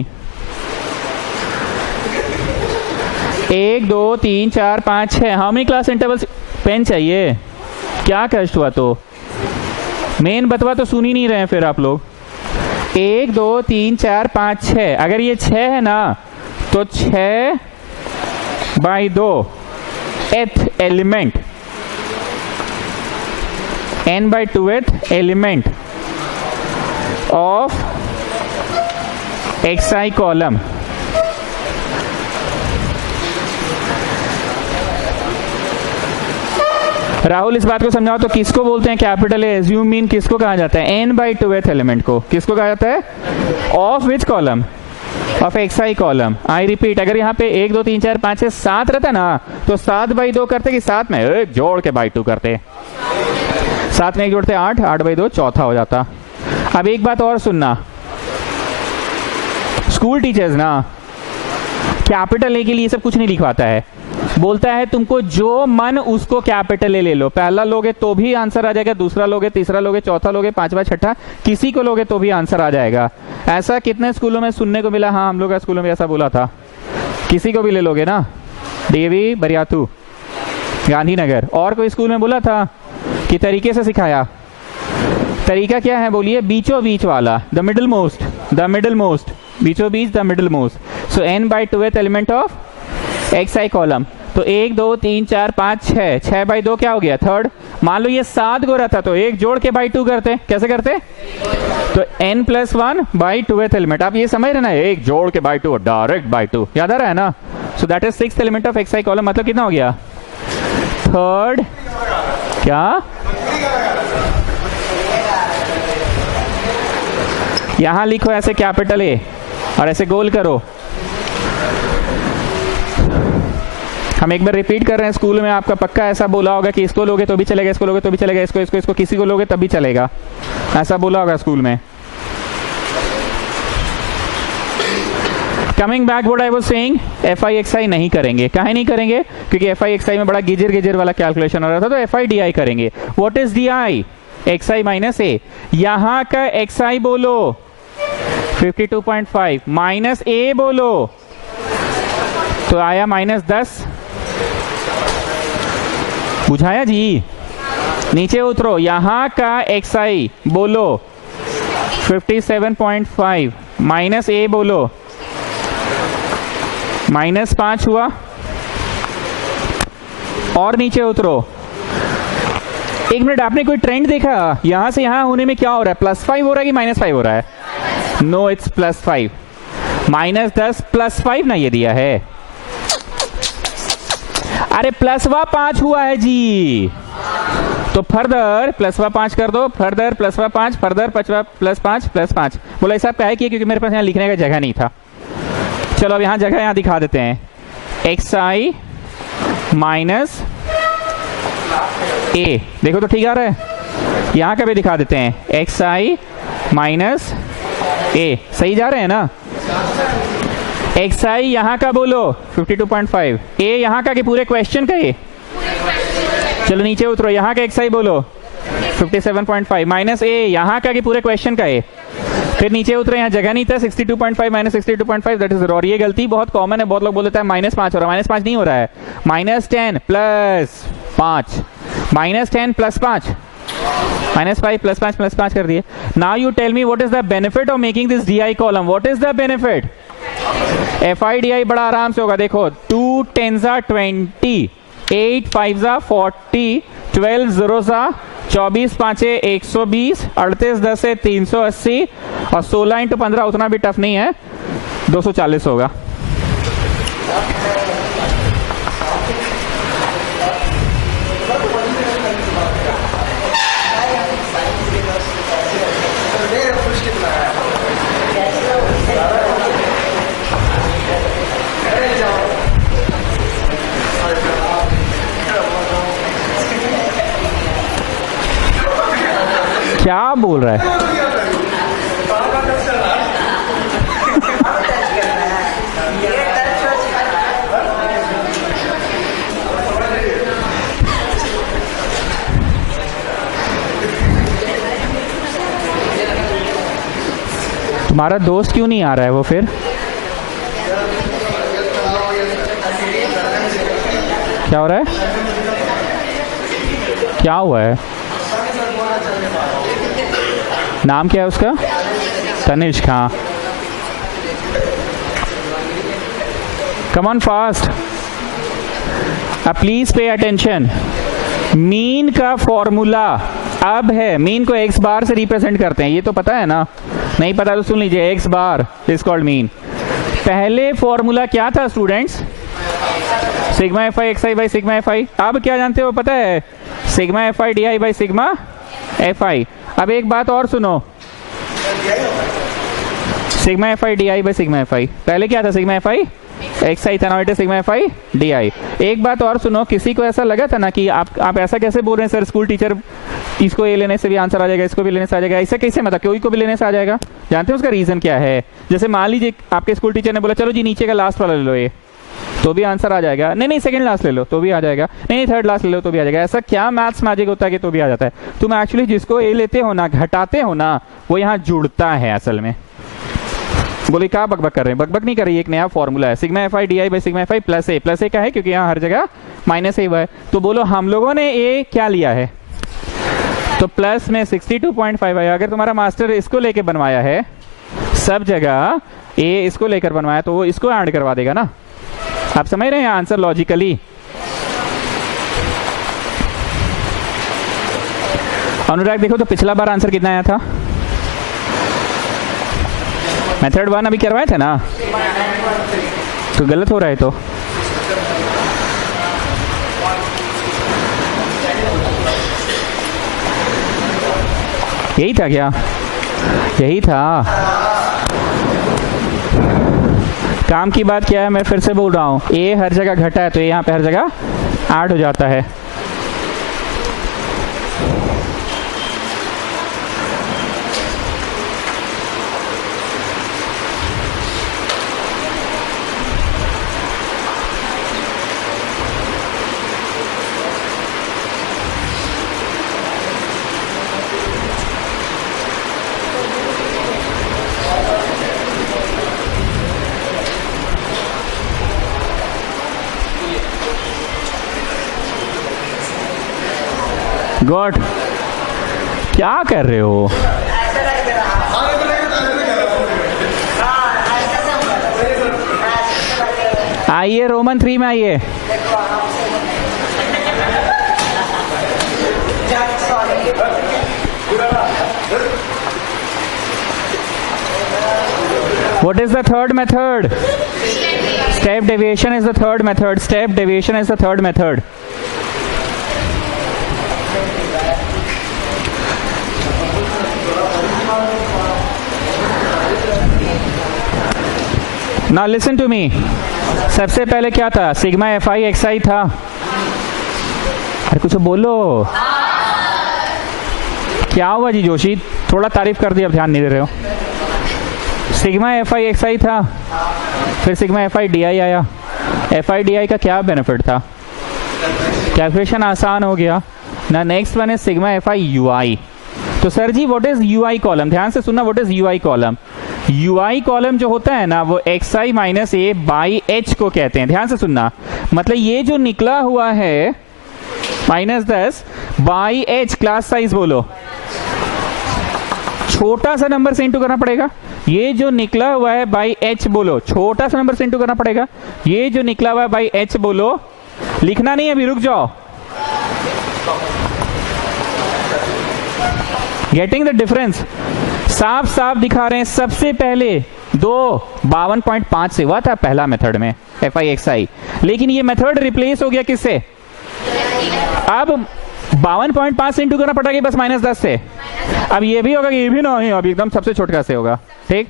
1 2 3 4 5 6। How many class intervals? Pen चाहिए? क्या कष्ट हुआ? तो मेन बतवा तो सुन ही नहीं रहे हैं फिर आप लोग। 1 2 3 4 5 6। अगर ये 6 है ना तो 6 बाई 2 एथ element, n/2th element of xi column. Rahul इस बात को समझाओ तो किसको बोलते हैं कैपिटल ए एज्यूम मीन किसको कहा जाता है? n/2th एलिमेंट को किसको कहा जाता है? Of which column? Of xi column. I repeat, अगर यहाँ पे 1 2 3 4 5 6 7 रहता ना तो 7/2 करते कि 7 में एक जोड़ के बाई 2 करते, 7 में 1 जोड़ते 8, 8/2 चौथा हो जाता। अब एक बात और सुनना, स्कूल टीचर्स ना कैपिटल ए के लिए सब कुछ नहीं लिखवाता है, बोलता है तुमको जो मन उसको कैपिटल ए ले लो। पहला लोगे तो भी आंसर आ जाएगा, दूसरा लोगे, तीसरा लोगे, चौथा लोगे, पांचवा छठा किसी को लोगे तो भी आंसर आ जाएगा। ऐसा कितने स्कूलों में सुनने को मिला? हाँ, हम लोग स्कूलों में ऐसा बोला था, किसी को भी ले लोगे ना, डीएवी, बरियातू, गांधीनगर। और कोई स्कूल में बोला था कि तरीके से सिखाया? तरीका क्या है बोलिए? बीचों बीच वाला, the middle most, the middle most, बीचों बीच, the middle most. So n/2th element of xi column. तो 1 2 3 4 5 6, 6/2 क्या हो गया? थर्ड। मान लो ये 7 को रहता तो एक जोड़ के बाई 2 करते, कैसे करते? तो n+1/2th एलिमेंट। आप ये समझ रहे ना, एक जोड़ के बाई 2, डायरेक्ट बाई 2, याद आ रहा है ना? So that is 6th element of xi column. मतलब कितना हो गया? थर्ड। क्या यहां लिखो ऐसे कैपिटल ए और ऐसे गोल करो। हम एक बार रिपीट कर रहे हैं, स्कूल में आपका पक्का ऐसा बोला होगा कि इसको लोगे तो भी चलेगा, इसको लोगे तो भी चलेगा, इसको इसको इसको किसी को लोगे तब भी चलेगा, ऐसा बोला होगा स्कूल में। Coming back what I was saying, FI/XI नहीं करेंगे। काहे नहीं करेंगे? क्योंकि FI/XI में बड़ा गिजर गिजर वाला कैलकुलेशन हो रहा था, तो FI/DI करेंगे। What is DI? xi minus A. यहां का xi बोलो 52.5, माइनस ए बोलो तो आया -10। बुझाया जी? नीचे उतरो, यहां का xi बोलो 57.5, माइनस ए बोलो -5 हुआ। और नीचे उतरो। एक मिनट, आपने कोई ट्रेंड देखा? यहां से यहां होने में क्या हो रहा है? +5 हो रहा है कि -5 हो रहा है? No, it's +5। -10 +5 ना ये दिया है। अरे +5 हुआ है जी, तो फर्दर +5 कर दो, फर्दर +5, फर्दर +5 बोला। ऐसा क्या है कि क्योंकि मेरे पास यहाँ लिखने का जगह नहीं था। चलो अब यहाँ जगह यहाँ दिखा देते हैं। xi माइनस ए, देखो तो ठीक आ रहा है। यहाँ का भी दिखा देते हैं, xi माइनस ए, सही जा रहे हैं ना? xi यहाँ का बोलो 52.5, ए यहाँ का कि पूरे क्वेश्चन का? ये चलो नीचे उतरो, यहाँ का xi बोलो 57.5, माइनस ए यहाँ का कि पूरे क्वेश्चन का? ए फिर नीचे उतरे, यहाँ जगह नहीं था। 62.5 माइनस 62.5 दैट इज, और ये गलती बहुत कॉमन है, बहुत लोग बोल देते हैं -5 हो रहा है। -5 नहीं हो रहा है, -10 + 5, -10 + 5, -5 + 5 + 5 कर दिए। Now you tell me what is the benefit of making this DI column? What is the benefit? FI/DI बड़ा आराम से होगा। देखो 2 10s are 20, 8 5s are 40, 12 0s are 24 5 120, 38 10 है 380 और 16 × 15 उतना भी टफ नहीं है, 240 होगा। क्या बोल रहा है? तुम्हारा दोस्त क्यों नहीं आ रहा है वो? फिर क्या हो रहा है? क्या हुआ है? नाम क्या है उसका? तनिष्क। हाँ, कम ऑन फास्ट, अब प्लीज पे अटेंशन। मीन का फॉर्मूला अब है, मीन को x बार से रिप्रेजेंट करते हैं, ये तो पता है ना? नहीं पता तो सुन लीजिए, x bar is called mean. पहले फॉर्मूला क्या था students? Sigma F I X I by sigma F आई। अब क्या जानते हो पता है? Sigma F I D I by sigma F आई। अब एक बात और सुनो, sigma F I D I by sigma F आई। पहले क्या था? Sigma F I X I था, now it is sigma F I D आई। एक बात और सुनो, किसी को ऐसा लगा था ना कि आप ऐसा कैसे बोल रहे हैं सर, स्कूल टीचर इसको ए लेने से भी आंसर आ जाएगा, इसको भी लेने से आ जाएगा, ऐसा कैसे? मतलब कोई को भी लेने से आ जाएगा। जानते हैं उसका रीजन क्या है? जैसे मान लीजिए आपके स्कूल टीचर ने बोला चलो जी नीचे का लास्ट वाला ले लो ए, तो भी आंसर आ जाएगा। नहीं सेकंड लास्ट ले लो तो भी आ जाएगा। नहीं थर्ड लास्ट ले लो तो भी आ जाएगा। ऐसा क्या मैथ्स मैजिक होता है कि तो भी आ जाता है? तुम एक्चुअली जिसको ए लेते हो ना, घटाते हो ना, वो यहाँ जुड़ता है असल में। बोले क्या बकबक कर रहे हैं? बकबक नहीं कर रही, एक नया फॉर्मूला है sigma F I D I by sigma F I plus A. Plus A का है क्योंकि यहाँ हर जगह माइनस ए हुआ है। तो बोलो हम लोगों ने ए क्या लिया है? तो प्लस में 62.5 आया। अगर तुम्हारा मास्टर इसको लेके बनवाया है, सब जगह ए इसको लेकर बनवाया, तो वो इसको ऐड करवा देगा ना। आप समझ रहे हैं आंसर लॉजिकली? अनुराग देखो तो पिछला बार आंसर कितना आया था? मेथड 1 अभी करवाए थे ना, तो गलत हो रहा है। तो यही था क्या? यही था। काम की बात क्या है, मैं फिर से बोल रहा हूं, ए हर जगह घटा है तो ये यहाँ पे हर जगह ऐड हो जाता है। गॉड क्या कर रहे हो? आइए रोमन 3 में आइए। What is the third method? Step deviation is the third method. Step deviation is the third method. Now listen to me. सबसे पहले क्या था? Sigma F I X I था। अरे कुछ बोलो। क्या हुआ जी जोशी? थोड़ा तारीफ कर दी, अब ध्यान नहीं दे रहे हो। Sigma F I X I था, फिर sigma F I D I आया। एफ आई डी आई का क्या बेनिफिट था? कैलकुलेशन आसान हो गया ना। नेक्स्ट वन है sigma F I U I. तो sir ji what is U I column? ध्यान से सुनना, what is U I column? U I column जो होता है ना, वो X I minus A by H को कहते हैं। ध्यान से सुनना, मतलब ये जो निकला हुआ है -10 बाई एच, क्लास साइज बोलो, छोटा सा नंबर से इंटू करना पड़ेगा। ये जो निकला हुआ है बाई एच बोलो, छोटा सा नंबर से इंटू करना पड़ेगा। ये जो निकला हुआ है बाई एच बोलो, लिखना नहीं है अभी, रुक जाओ। Getting the difference? साफ साफ दिखा रहे हैं। सबसे पहले 52.5 से हुआ था पहला मेथड में एफ आई एक्स आई, लेकिन ये मेथड रिप्लेस हो गया किससे? अब 52.5 से इंटू करना पड़ेगा बस -10 से। अब ये भी होगा कि ये भी नहीं, अब एकदम सबसे छोटा से होगा। ठीक,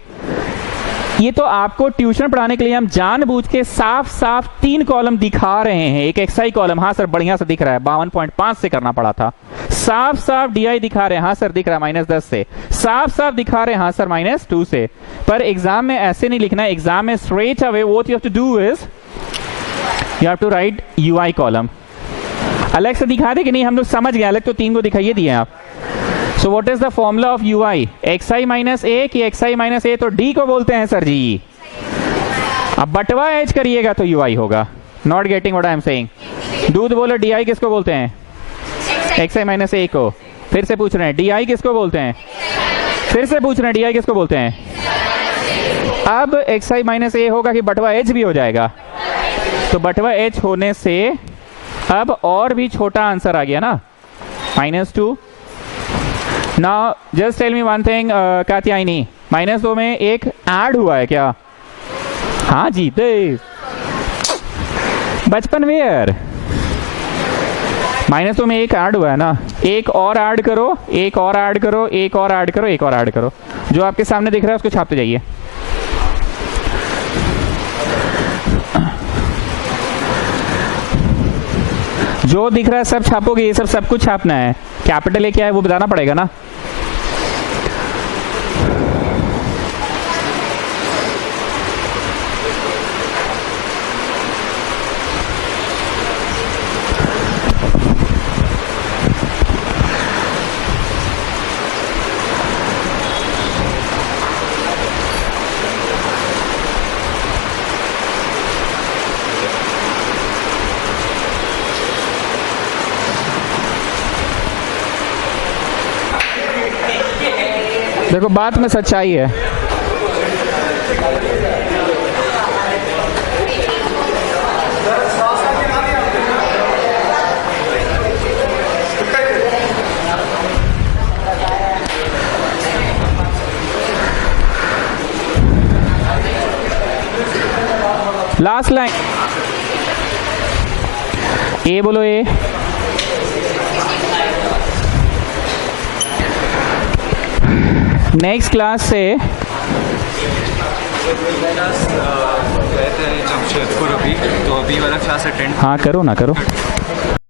ये तो आपको ट्यूशन पढ़ाने के लिए हम जानबूझ के साफ साफ 3 कॉलम दिखा रहे हैं। एक एक्स आई कॉलम, हाँ सर बढ़िया से दिख रहा है, 52.5 से करना पड़ा था। साफ साफ डी आई दिखा रहे हैं, हाँ सर दिख रहा है -10 से। साफ साफ दिखा रहे हैं, हाँ सर -2 से। पर एग्जाम में ऐसे नहीं लिखना है। एग्जाम में straight away what you have to do is you have to write U I column. अलग से दिखा दे कि नहीं, हम लोग समझ गए, अलग तो 3 को दिखाइए दिए आप। So what is the formula of U I? X I minus A की एक्स आई माइनस ए, तो डी को बोलते हैं सर जी। अब बटवा एच करिएगा तो यू आई होगा। Not getting what I am saying? दूध बोलो, डी आई किसको बोलते हैं? एक्स आई माइनस ए को। फिर से पूछ रहे हैं डी आई किसको बोलते हैं? फिर से पूछ रहे हैं डी आई किसको बोलते हैं? अब एक्स आई माइनस ए होगा कि बटवा एच भी हो जाएगा। तो बटवा एच होने से अब और भी छोटा आंसर आ गया ना, -2। Now just tell me one thing, Katyayani, -2 में एक ऐड हुआ है क्या? हाँ जीते बचपन वेयर। -2 में एक ऐड हुआ है ना, एक और ऐड करो, एक और ऐड करो, एक और ऐड करो, एक और ऐड करो। जो आपके सामने दिख रहा है उसको छापते जाइए। जो दिख रहा है सब छापोगे, ये सब कुछ छापना है। कैपिटल ए क्या है वो बताना पड़ेगा ना। देखो बात में सच्चाई है। लास्ट लाइन ए बोलो, ए नेक्स्ट क्लास से जमशेदपुर अभी, तो अभी वाला क्लास अटेंड हाँ करो ना करो।